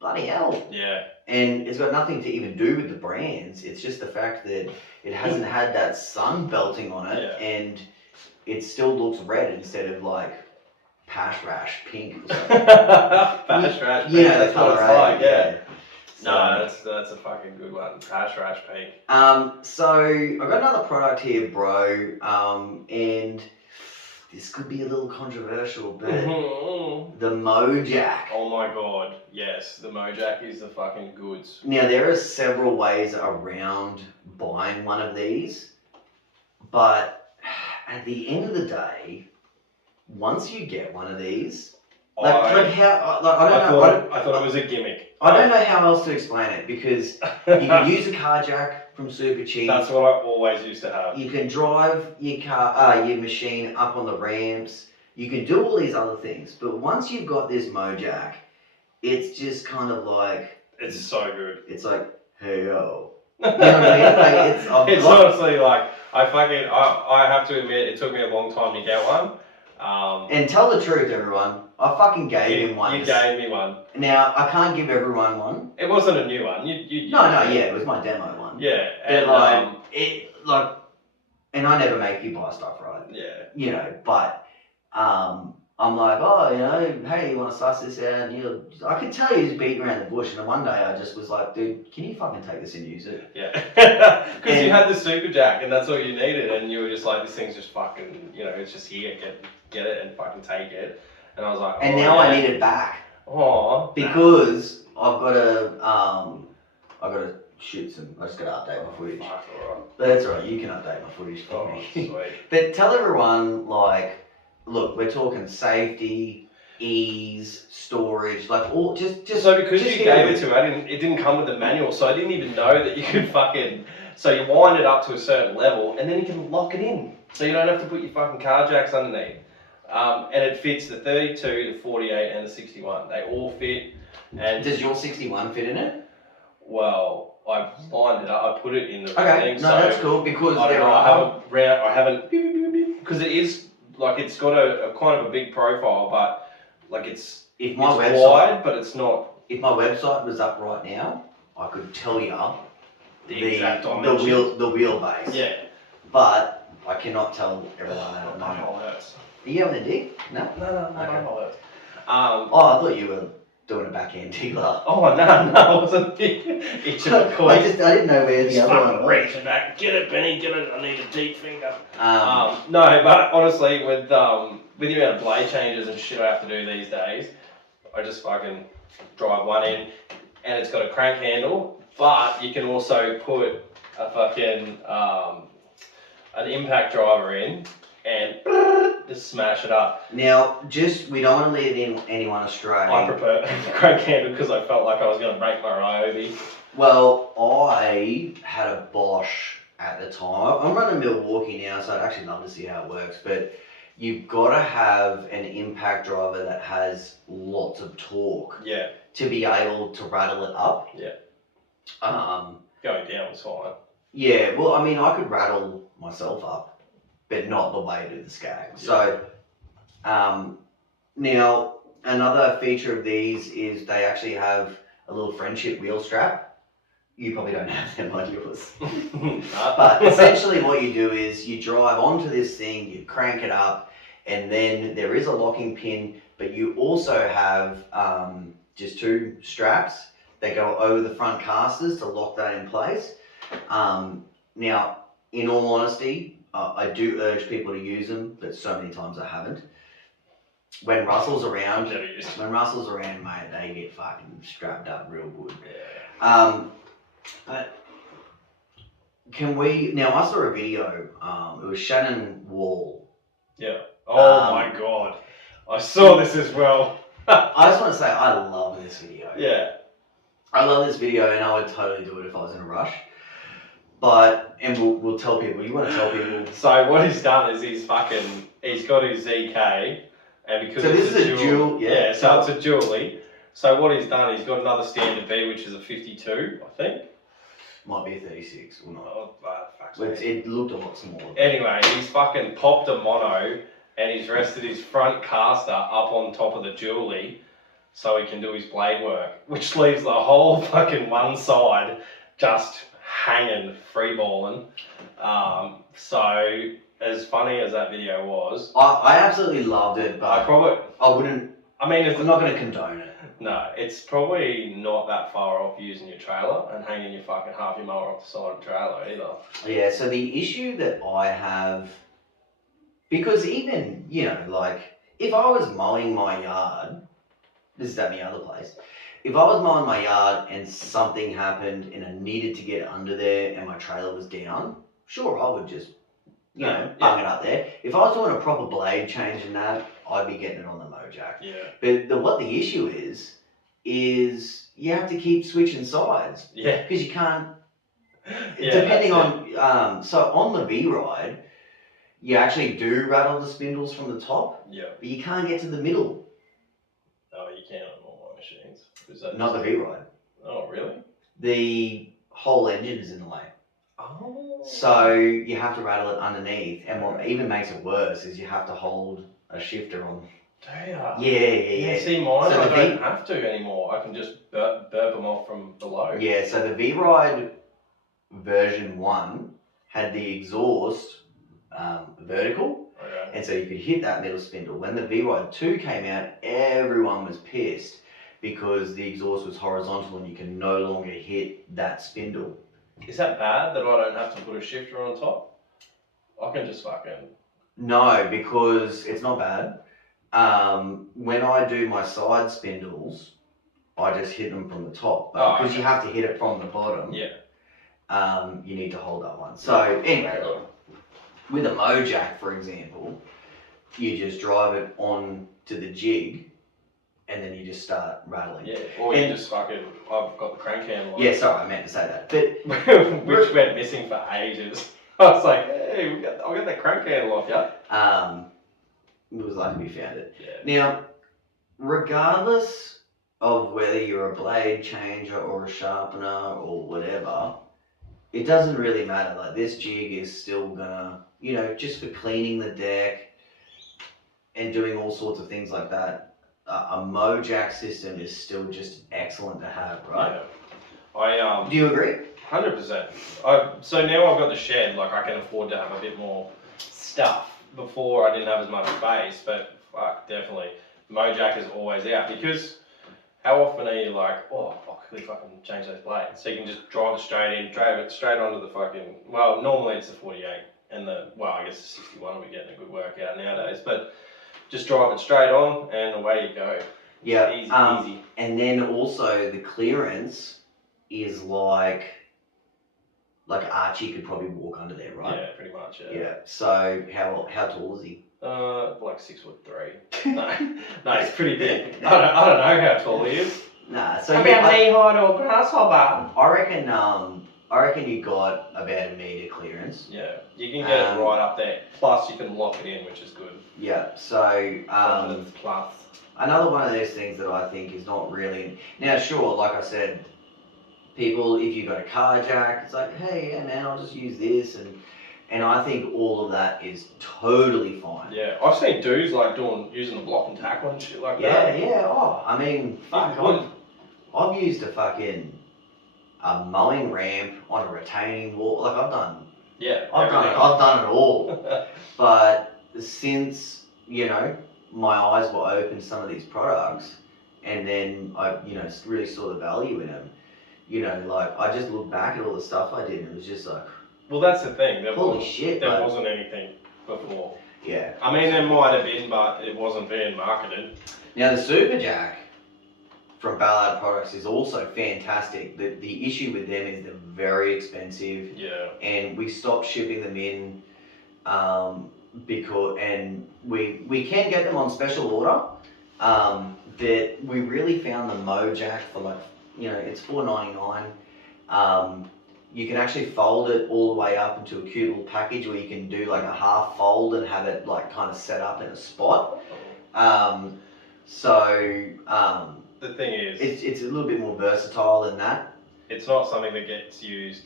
bloody hell. Yeah. And it's got nothing to even do with the brands. It's just the fact that it hasn't had that sun belting on it, and it still looks red instead of like Pash Rash pink. Or something. Pash Rash pink. Yeah, That's what it's like. Yeah. So, No, that's a fucking good one. Pash Rash pink. So I got another product here, bro. And this could be a little controversial, but the Mojack. Oh my god, yes, the Mojack is the fucking goods. Now there are several ways around buying one of these, but at the end of the day, once you get one of these, I thought it was a gimmick. I don't know how else to explain it, because you can use a car jack from Super Cheap. That's what I always used to have. You can drive your machine up on the ramps. You can do all these other things, but once you've got this Mojack, it's just kind of like, it's so good. It's like, hey yo, you know what I mean? Like it's honestly like I have to admit, it took me a long time to get one. And tell the truth, everyone. I fucking gave him one. You gave me one. Now I can't give everyone one. It wasn't a new one. It was my demo one. Yeah, and and I never make you buy stuff, right? Yeah. You know, but I'm like, oh, you know, hey, you want to suss this out? And I could tell you he's beating around the bush, and then one day I just was like, dude, can you fucking take this and use it? Yeah. Because you had the Super Jack, and that's all you needed, and you were just like, this thing's just fucking, you know, it's just here, get it and fucking take it. And I was like, and now I need it back. Oh. Because I've got to shoot some. I just got to update my footage. Fuck, all right. But that's alright. You can update my footage for me. Sweet. But tell everyone, like, look, we're talking safety, ease, storage, like all just. So because you gave it to me, it didn't come with the manual, so I didn't even know that you could fucking. So you wind it up to a certain level, and then you can lock it in, so you don't have to put your fucking car jacks underneath. And it fits the 32, the 48, and the 61. They all fit. And does your 61 fit in it? Well, I've lined it up. I put it in the thing. No, so that's cool, because I haven't because it is like it's got a kind of a big profile, but like it's wide, but it's not. If my website was up right now, I could tell you the exact dimensions. the wheelbase. Yeah. But I cannot tell everyone that at the My moment. hole hurts. Are you having a dig? No? No, my hole hurts. I thought you were doing a backhand tickler. Oh, no, I wasn't itching my cord. I didn't know where the other one was. Reaching back. Get it, Benny, get it. I need a deep finger. No, but honestly, with the amount of blade changes and shit I have to do these days, I just fucking drive one in, and it's got a crank handle, but you can also put a fucking an impact driver in and just smash it up. Now, we don't want to lead anyone astray. I prefer crank handle because I felt like I was going to break my Ryobi. Well, I had a Bosch at the time. I'm running Milwaukee now, so I'd actually love to see how it works, but you've got to have an impact driver that has lots of torque. Yeah. To be able to rattle it up. Yeah. Going down was fine. Yeah, well, I mean, I could rattle myself up, but not the way to the Skag. Yeah. So, now, another feature of these is they actually have a little friendship wheel strap. You probably don't have them on yours. Nah. But essentially what you do is you drive onto this thing, you crank it up, and then there is a locking pin, but you also have just 2 straps that go over the front casters to lock that in place. Now, in all honesty, I do urge people to use them, but so many times I haven't. When Russell's around, Never used. mate, they get fucking strapped up real good. Yeah. But can we, now I saw a video, it was Shannon Wall. Yeah. Oh my god. I saw this as well. I just want to say I love this video. Yeah. I love this video and I would totally do it if I was in a rush. But, and we'll tell people, you want to tell people. So what he's done is he's got his ZK, and because So it's this is a dual, yeah, so it's a dually. So what he's done, he's got another standard B, which is a 52, I think. Might be a 36 or not. Oh, fuck. It looked a lot smaller. Anyway, he's fucking popped a mono, and he's rested his front caster up on top of the dually, so he can do his blade work, which leaves the whole fucking one side just hanging, freeballing. So as funny as that video was, I absolutely loved it, but I wouldn't. I mean, I'm not going to condone it. No, it's probably not that far off using your trailer and hanging your fucking half your mower off the side of the trailer either. Yeah, so the issue that I have, because even, you know, like, if I was mowing my yard, this is at my other place, if I was mowing my yard and something happened and I needed to get under there and my trailer was down, sure, I would just, you know, bung it up there. If I was doing a proper blade change in that, I'd be getting it on the Mojack. Yeah. But what the issue is you have to keep switching sides. Yeah. Because you can't, Yeah, depending on, so on the V-Ride, you actually do rattle the spindles from the top, Yeah. but you can't get to the middle. Oh, you can on all my machines. Is that Not the V-Ride. Oh, really? The whole engine is in the way. Oh. So you have to rattle it underneath, and what even makes it worse is you have to hold a shifter on. Do ya? Yeah. See, mine, So I the don't have to anymore. I can just burp them off from below. Yeah, so the V-Ride version 1 had the exhaust vertical, Okay. and so you could hit that middle spindle. When the V-Ride 2 came out, everyone was pissed because the exhaust was horizontal and you can no longer hit that spindle. Is that bad that I don't have to put a shifter on top? I can just fucking... No, because it's not bad. When I do my side spindles, I just hit them from the top. But because you have to hit it from the bottom, you need to hold that one. So anyway, look, with a Mojack, for example, you just drive it on to the jig and then you just start rattling. Yeah, or you just fucking... I've got the crank handle on. Yeah, sorry, I meant to say that. But which went missing for ages. I was like, hey, I'll get that crank handle off ya. It was lucky we found it. Yeah. Now, regardless of whether you're a blade changer or a sharpener or whatever, it doesn't really matter. Like, this jig is still gonna, you know, just for cleaning the deck and doing all sorts of things like that, a Mojack system is still just excellent to have, right? Yeah. Do you agree? 100%. So now I've got the shed, like I can afford to have a bit more stuff. Before I didn't have as much space, but fuck, definitely. Mojack is always out because how often are you like, oh, I'll quickly fucking change those blades? So you can just drive it straight in, drive it straight onto the fucking, well, normally it's the 48 and I guess the 61 will be getting a good workout nowadays, but just drive it straight on and away you go. Yeah. Easy. And then also the clearance is like Archie could probably walk under there, right? Yeah, pretty much. Yeah. So how tall is he? Like 6'3". No, he's pretty big. I don't know how tall he is. Nah. So About knee-high to a grasshopper. I reckon you got about a metre clearance. Yeah, you can get it right up there. Plus, you can lock it in, which is good. Yeah. So Plus. another one of those things that I think is not really now. Sure, like I said, people, if you've got a car jack, it's like, hey, yeah, man, I'll just use this, and I think all of that is totally fine. Yeah, I've seen dudes like using the block and tackle and shit like that. Yeah. Oh, I mean, fuck, I've used a mowing ramp on a retaining wall. Like I've done it all. But since, my eyes were open to some of these products, and then I, really saw the value in them, like I just look back at all the stuff I did and it was just like, Well, that's the thing. holy shit. There wasn't anything before. Yeah. I mean, there might have been, but it wasn't being marketed. Now the Super Jack from Ballard Products is also fantastic. The issue with them is they're very expensive. Yeah. And we stopped shipping them in because we can get them on special order. That we really found the Mojack for it's $4.99. You can actually fold it all the way up into a cute little package where you can do like a half fold and have it like kind of set up in a spot. The thing is, it's a little bit more versatile than that. It's not something that gets used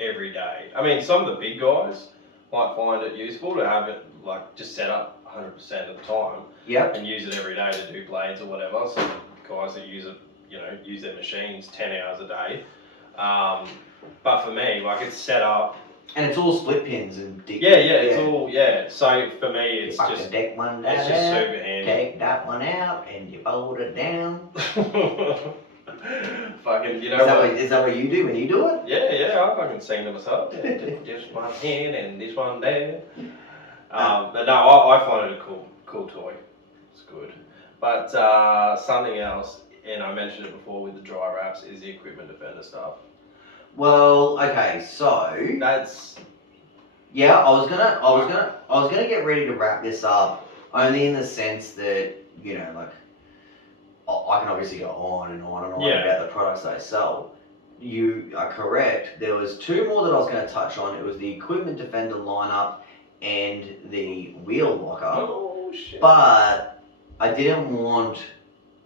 every day. I mean, some of the big guys might find it useful to have it like just set up 100% of the time. Yep. And use it every day to do blades or whatever. Some guys that use it, use their machines 10 hours a day. But for me, like it's set up. And it's all split pins and it's all, So for me, it's just, deck one down, it's just super handy. Take that one out and you fold it down. Fucking, Is that what you do when you do it? Yeah, I fucking sing to myself. Yeah, this one here and this one there. But no, I find it a cool toy. It's good. But something else, and I mentioned it before with the dry wraps, is the Equipment Defender stuff. Well, okay, so that's I was gonna get ready to wrap this up, only in the sense that I can obviously go on and on and on about the products that I sell. You are correct. There was two more that I was going to touch on. It was the Equipment Defender lineup and the wheel locker. Oh shit! But I didn't want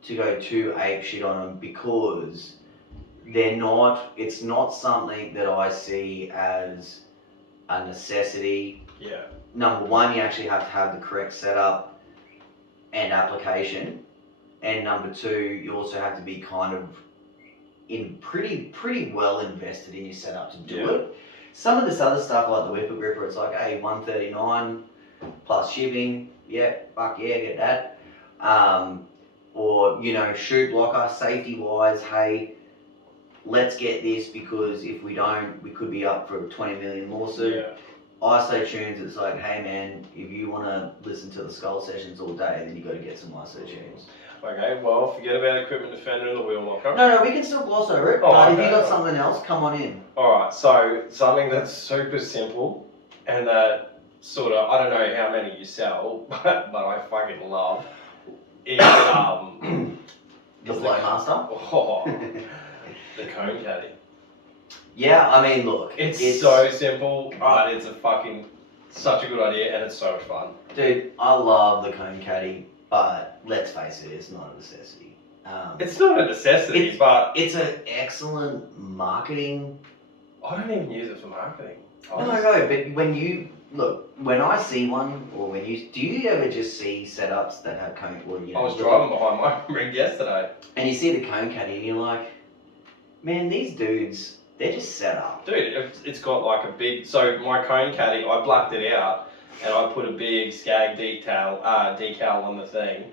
to go too apeshit on them because it's not something that I see as a necessity. Yeah. Number one, you actually have to have the correct setup and application. And number two, you also have to be kind of pretty well invested in your setup to do it. Some of this other stuff like the Whipper Gripper, it's like, hey, $139 plus shipping. Yeah, fuck yeah, get that. Or, shoot locker, safety wise, hey, let's get this because if we don't, we could be up for a 20 million lawsuit. Yeah. ISO tunes, it's like, hey man, if you want to listen to the Skull Sessions all day, then you got to get some ISO tunes. Okay, well, forget about Equipment Defender and the wheel locker. No, we can still gloss over it. Oh, if you got something else, come on in. Alright, so something that's super simple and that sort of, I don't know how many you sell, but I fucking love is the Flowmaster? Oh, the cone caddy. Yeah, I mean, look. It's so simple, but it's such a good idea and it's so much fun. Dude, I love the cone caddy, but let's face it, it's not a necessity. It's not a necessity, but it's an excellent marketing. I don't even use it for marketing. No, but when I see one, or do you ever just see setups that have cone? I was driving behind my rig yesterday. And you see the cone caddy and you're like, man, these dudes, they're just set up. Dude, it's got like a big, so my cone caddy, I blacked it out and I put a big skag decal on the thing.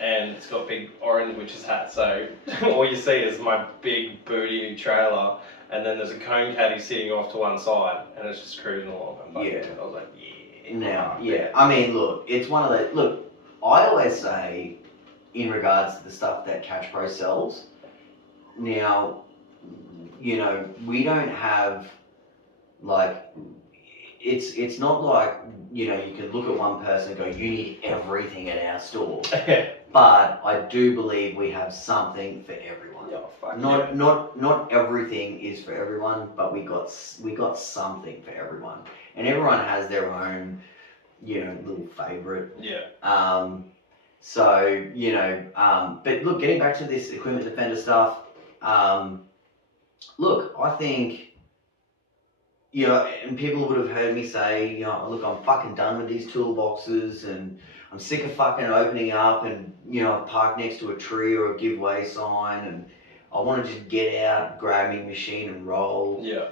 And it's got big orange witch's hat, so all you see is my big booty trailer, and then there's a cone caddy sitting off to one side, and it's just cruising along. I was like, I mean, look, it's one of the, look, I always say, in regards to the stuff that Catch Pro sells, now, we don't have, like, it's not like, you can look at one person and go, you need everything at our store. But I do believe we have something for everyone. Not everything is for everyone, but we got something for everyone. And everyone has their own, little favorite. Yeah. But look, getting back to this Equipment Defender stuff, look, I think, and people would have heard me say, look, I'm fucking done with these toolboxes and I'm sick of fucking opening up and, I've parked next to a tree or a giveaway sign and I want to just get out, grab my machine and roll. Yeah.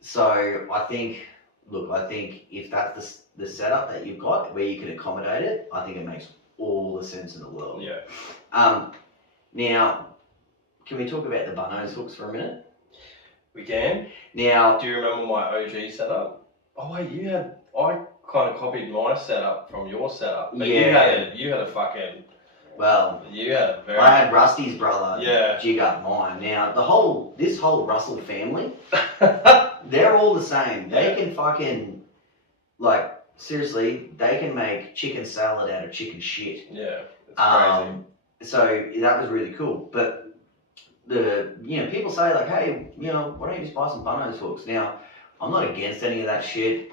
So I think, if that's the setup that you've got where you can accommodate it, I think it makes all the sense in the world. Yeah. Now, can we talk about the Bunno's hooks for a minute? We can. Now, do you remember my OG setup? Oh wait, I kind of copied my setup from your setup, but yeah, you had a fucking. well, You had a very. I had Rusty's brother Yeah. jig up mine. Now, this whole Russell family, they're all the same. They can fucking, like, seriously, they can make chicken salad out of chicken shit. Yeah, it's crazy. So that was really cool. But people say like, hey, why don't you just buy some Bunno's hooks? Now, I'm not against any of that shit.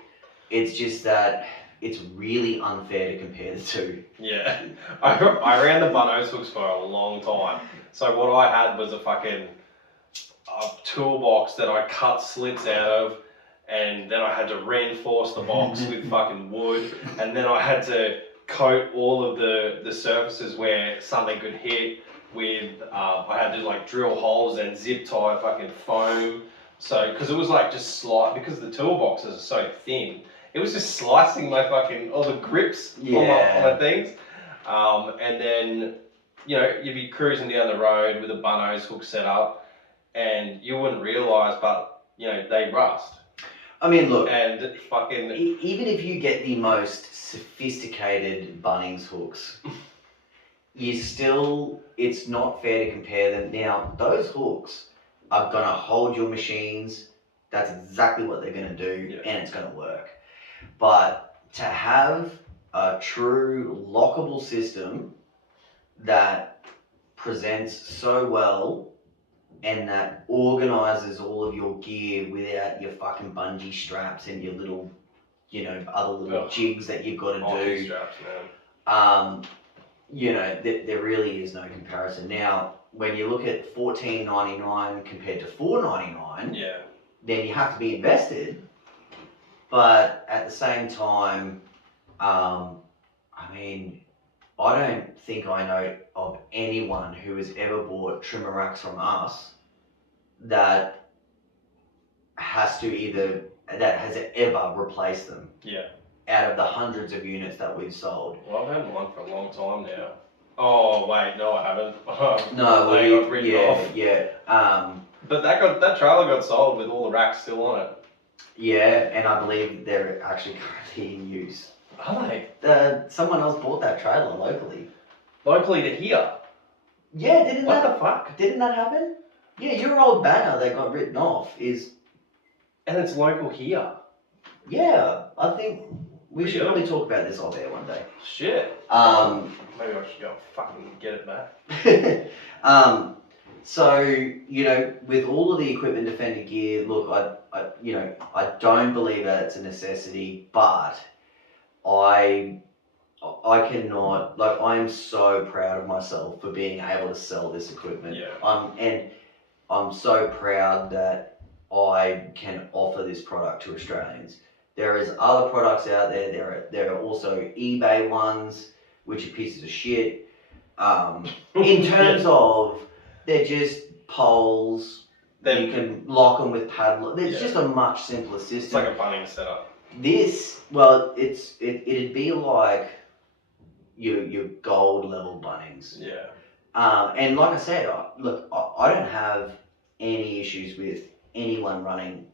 It's just that it's really unfair to compare the two. Yeah, I ran the Bunno's hooks for a long time. So what I had was a toolbox that I cut slits out of, and then I had to reinforce the box with fucking wood, and then I had to coat all of the surfaces where something could hit with, I had to like drill holes and zip tie fucking foam. So, because it was like just because the toolboxes are so thin, it was just slicing my fucking, all the grips on my things. And then, you'd be cruising down the road with a Bunno's hook set up, and you wouldn't realise, but, they rust. I mean, look, and fucking... even if you get the most sophisticated Bunnings hooks, it's not fair to compare them. Now, those hooks are going to hold your machines. That's exactly what they're going to do, and it's going to work. But to have a true lockable system that presents so well and that organizes all of your gear without your fucking bungee straps and your little, other little jigs that you've got to do. Straps, man. There really is no comparison. Now, when you look at $14.99 compared to $4.99, then you have to be invested. But at the same time, I don't think I know of anyone who has ever bought trimmer racks from us that has ever replaced them. Yeah. Out of the hundreds of units that we've sold. Well, I've had one for a long time now. Oh wait, no, I haven't. No, they got written off. Yeah. But that trailer got sold with all the racks still on it. Yeah, and I believe they're actually currently in use. Are they? Someone else bought that trailer locally. Locally to here? Yeah, the fuck? Didn't that happen? Yeah, your old banner that got written off is... And it's local here? Yeah, I think we should probably talk about this off air one day. Shit. Maybe I should go and fucking get it back. So, with all of the Equipment Defender gear, look, I don't believe that it's a necessity, but I cannot, I am so proud of myself for being able to sell this equipment. Yeah. And I'm so proud that I can offer this product to Australians. There is other products out there. There are also eBay ones, which are pieces of shit. In terms of, they're just poles. You can lock them with padlock. It's just a much simpler system. It's like a Bunnings setup. This, well, it'd be like your gold level Bunnings. Yeah. And like I said, I don't have any issues with anyone running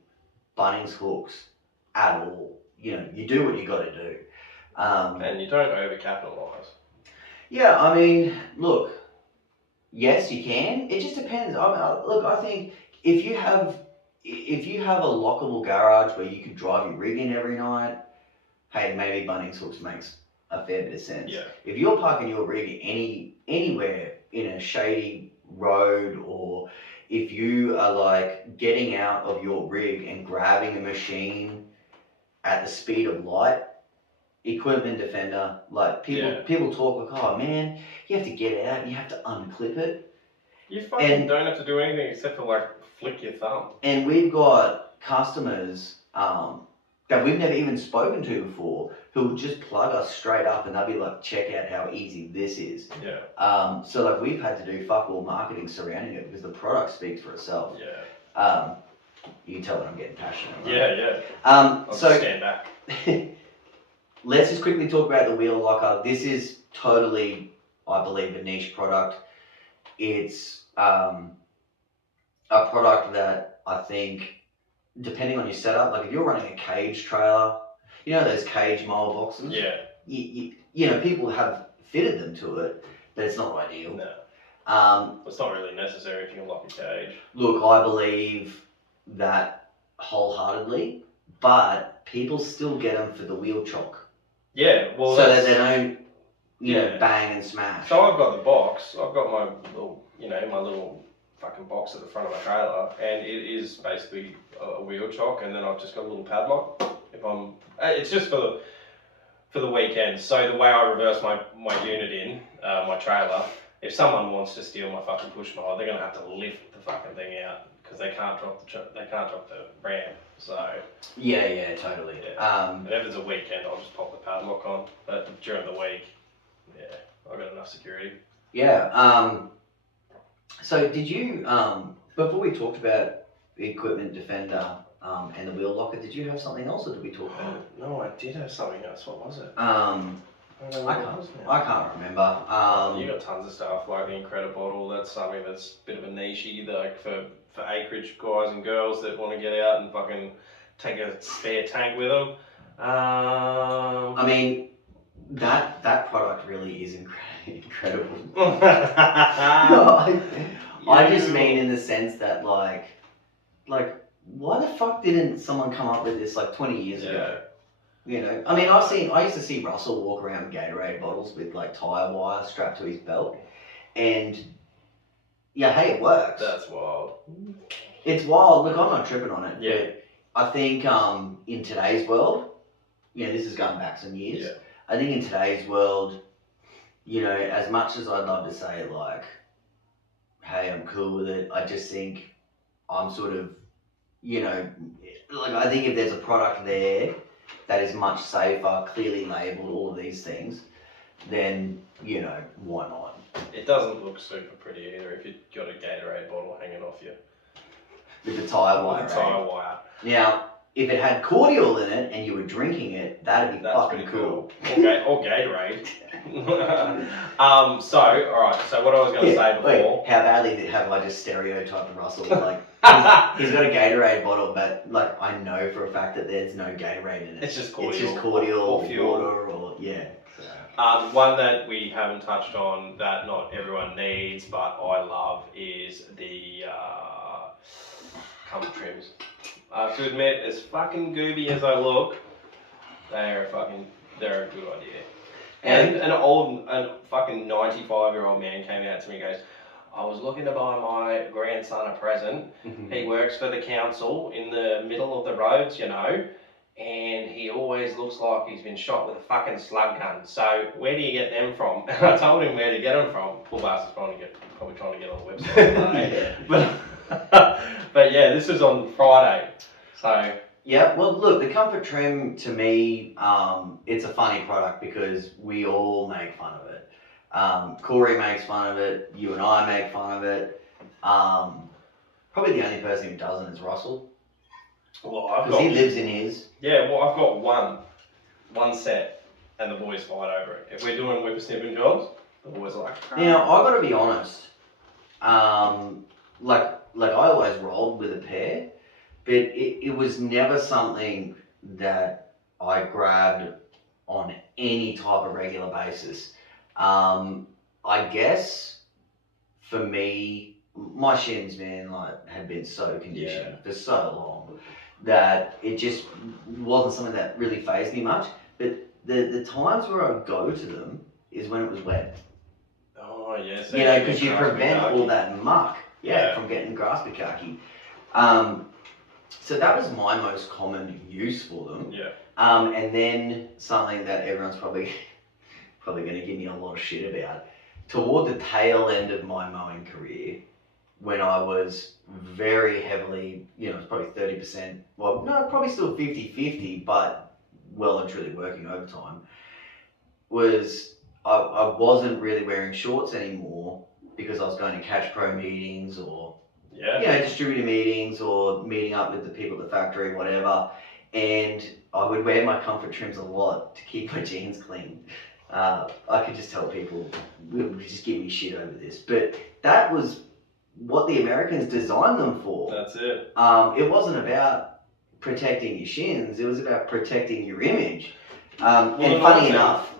Bunnings hooks at all. You do what you got to do. And you don't overcapitalise. Yeah, look, yes, you can. It just depends. I think if you have a lockable garage where you can drive your rig in every night, hey, maybe Bunnings hooks makes a fair bit of sense. Yeah. If you're parking your rig anywhere in a shady road, or if you are like getting out of your rig and grabbing a machine at the speed of light, Equipment Defender, like people talk like, oh man, you have to get out and you have to unclip it. You fucking don't have to do anything except for like flick your thumb. And we've got customers that that we've never even spoken to before, who will just plug us straight up, and they'll be like, check out how easy this is. Yeah. So like we've had to do fuck all marketing surrounding it because the product speaks for itself. Yeah. You can tell that I'm getting passionate. Right? Yeah. I'll So just stand back. let's just quickly talk about the wheel locker. This is totally, I believe, a niche product. It's a product that I think, depending on your setup, like if you're running a cage trailer, you know those cage mower boxes? Yeah. You know, people have fitted them to it, but it's not ideal. No. It's not really necessary if you can lock a cage. Look, I believe that wholeheartedly, but people still get them for the wheel chock. Yeah, well, so that they don't, you know, bang and smash. So I've got the box. I've got my little, my little fucking box at the front of my trailer, and it is basically a wheel chock, and then I've just got a little padlock. It's just for the weekend. So the way I reverse my unit in my trailer, if someone wants to steal my fucking push mower, they're gonna have to lift the fucking thing out because they can't drop the ramp. So yeah, totally. Yeah. And if it's a weekend, I'll just pop the padlock on. But during the week, yeah, I've got enough security. Yeah. So did you before we talked about the equipment defender and the wheel locker, did you have something else, or did we talk about it? No, I did have something else. What was it? I can't remember. You got tons of stuff like the Incredible bottle. That's something that's a bit of a niche-y, like for acreage guys and girls that want to get out and fucking take a spare tank with them. I mean, that product really is incredible. I just mean in the sense that like why the fuck didn't someone come up with this like 20 years ago? You know, I mean, I used to see Russell walk around with Gatorade bottles with like tire wire strapped to his belt, and yeah, hey, it works. That's wild. It's wild. Look, I'm not tripping on it. Yeah. But I think in today's world, this is going back some years. Yeah. I think in today's world, as much as I'd love to say like, hey, I'm cool with it, I just think I'm sort of, like I think if there's a product there that is much safer, clearly labelled, all of these things, then, why not? It doesn't look super pretty either if you've got a Gatorade bottle hanging off you. With the tyre wire. With the tyre wire. Now, if it had cordial in it and you were drinking it, that'd be fucking cool. Or Gatorade. Alright, so what I was going to say before... Wait, how badly have I just stereotyped Russell? Like, he's got a Gatorade bottle, but like I know for a fact that there's no Gatorade in it. It's just cordial. It's just cordial or fuel. Water or, yeah. One that we haven't touched on that not everyone needs, but I love, is the comfort trims. I have to admit, as fucking gooby as I look, they're a good idea. And a fucking 95-year-old man came out to me and goes, I was looking to buy my grandson a present. He works for the council in the middle of the roads, and he always looks like he's been shot with a fucking slug gun. So where do you get them from? And I told him where to get them from. Poor bastard's probably trying to get on the website. But yeah, this is on Friday. So yeah, well look, the comfort trim to me, it's a funny product because we all make fun of it. Corey makes fun of it, you and I make fun of it. Probably the only person who doesn't is Russell. Well, because he lives in his. Yeah, well, I've got one set, and the boys fight over it. If we're doing whippersnipping jobs, the boys are like. Now I got to be honest. Like I always rolled with a pair, but it was never something that I grabbed on any type of regular basis. I guess for me, my shins, man, had been so conditioned for so long that it just wasn't something that really fazed me much. But the times where I go to them is when it was wet. Oh yeah, so because you prevent all that muck, from getting grass bukkake. So that was my most common use for them. Yeah. And then something that everyone's probably going to give me a lot of shit about. Toward the tail end of my mowing career, when I was very heavily, it's probably 30%, well, no, probably still 50-50, but well and truly working overtime, was I wasn't really wearing shorts anymore because I was going to Cash Pro meetings or, distributor meetings or meeting up with the people at the factory, whatever. And I would wear my comfort trims a lot to keep my jeans clean. I could just tell people would just give me shit over this, but that was what the Americans designed them for. That's it. It wasn't about protecting your shins; it was about protecting your image. And funny enough,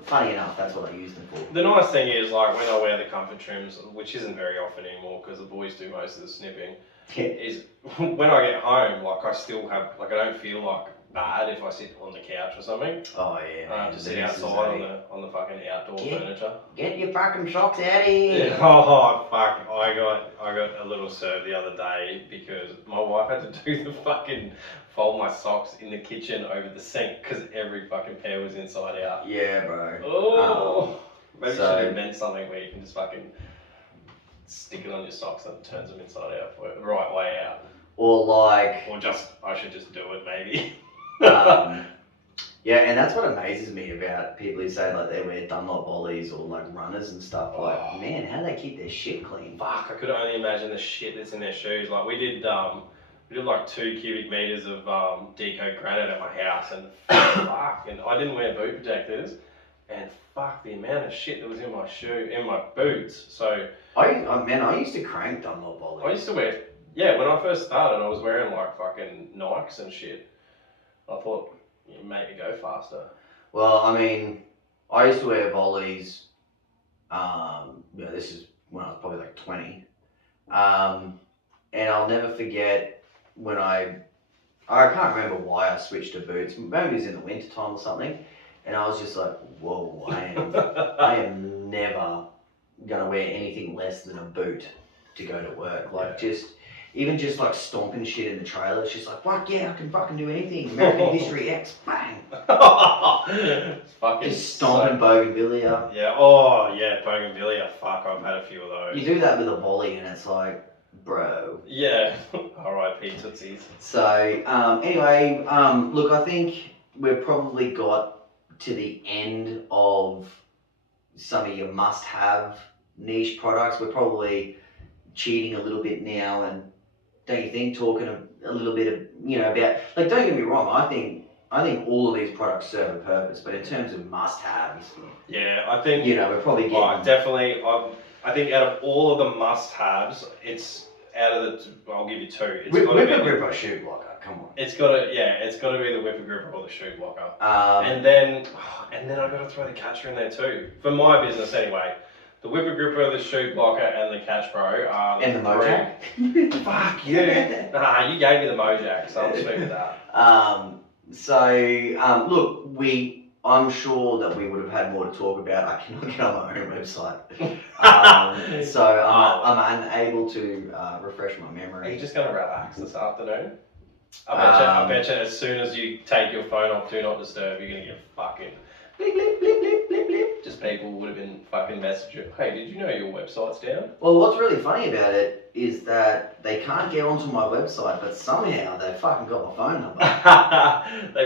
that's what I used them for. The nice thing is, like, when I wear the comfort trims, which isn't very often anymore because the boys do most of the snipping, is when I get home, like, I still have, like, I don't feel like bad if I sit on the couch or something. Oh yeah. Just sit outside on the fucking outdoor furniture. Get your fucking socks out of here. Yeah. Oh fuck! I got a little served the other day because my wife had to do the fucking fold my socks in the kitchen over the sink because every fucking pair was inside out. Yeah, bro. Oh. Maybe you should invent something where you can just fucking stick it on your socks and it turns them inside out for the right way out. I should just do it maybe. Yeah, and that's what amazes me about people who say like they wear Dunlop ollies or like runners and stuff. Like, man, how do they keep their shit clean? Fuck, I could only imagine the shit that's in their shoes. Like we did like 2 cubic meters of deco granite at my house, and fuck, and I didn't wear boot protectors, and fuck the amount of shit that was in my boots. So I used to crank Dunlop ollies. I used to wear, when I first started, I was wearing like fucking Nikes and shit. I thought it made me go faster. Well, I mean, I used to wear volleys. This is when I was probably like 20. And I'll never forget when I can't remember why I switched to boots. Maybe it was in the winter time or something. And I was just like, whoa, I am never gonna wear anything less than a boot to go to work. Like even just like stomping shit in the trailer, it's just like, fuck yeah, I can fucking do anything. American History X, bang. It's fucking just stomping bougainvillea. Yeah, oh yeah, bougainvillea. Fuck, I've had a few of those. You do that with a volley and it's like, bro. Yeah, R.I.P. Tootsies. So, anyway, look, I think we've probably got to the end of some of your must-have niche products. We're probably cheating a little bit now, and don't you think, talking a little bit of, about, like, don't get me wrong, I think all of these products serve a purpose, but in terms of must-haves, yeah, I think, we're probably getting... definitely, I think out of all of the must-haves, it's out of the, I'll give you 2. It's Whipper Gripper shoe blocker, come on. It's got to be the Whipper Gripper or the shoe blocker. And then I've got to throw the catcher in there too. For my business anyway. The Whipper Gripper, the shoe blocker, and the Catch Pro are the and the Mojack? Fuck you. Nah, you gave me the Mojack, so I'll speak with that. Look, I'm sure that we would have had more to talk about. I cannot get on my own website. I'm unable to refresh my memory. Are you just going to relax this afternoon? I bet you as soon as you take your phone off Do Not Disturb, you're going to get fucking blip, blip, blip, blip, blip, blip. Just people would have been fucking messaging, hey, did you know your website's down? Well, what's really funny about it is that they can't get onto my website, but somehow they fucking got my phone number. they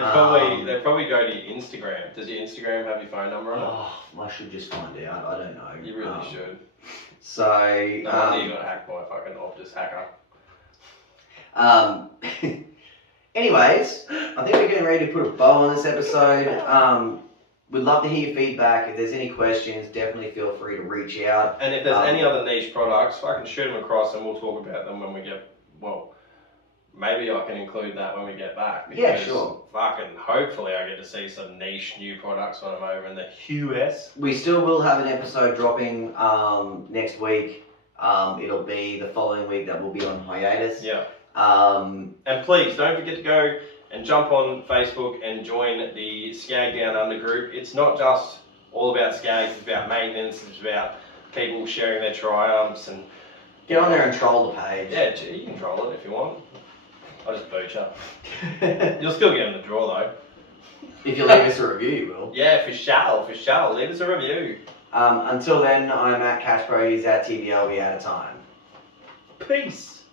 probably go to your Instagram. Does your Instagram have your phone number on it? Oh, I should just find out. I don't know. You really should. So, no wonder you got hacked by a fucking Optus hacker. Anyways, I think we're getting ready to put a bow on this episode. We'd love to hear your feedback. If there's any questions, definitely feel free to reach out. And if there's any other niche products, fucking shoot them across and we'll talk about them when we get, maybe I can include that when we get back. Yeah, sure. Fucking hopefully I get to see some niche new products when I'm over in the US. We still will have an episode dropping next week. It'll be the following week that will be on hiatus. Yeah. And please don't forget to go and jump on Facebook and join the Skag Down Under group. It's not just all about skags, it's about maintenance, it's about people sharing their triumphs and... Get on there and troll the page. Yeah, you can troll it if you want. I'll just boot you. You'll still get in the draw though. If you leave us a review, you will. Yeah, for sure. Leave us a review. Until then, I'm at Cash Pro, he's at TVL, we out of time. Peace.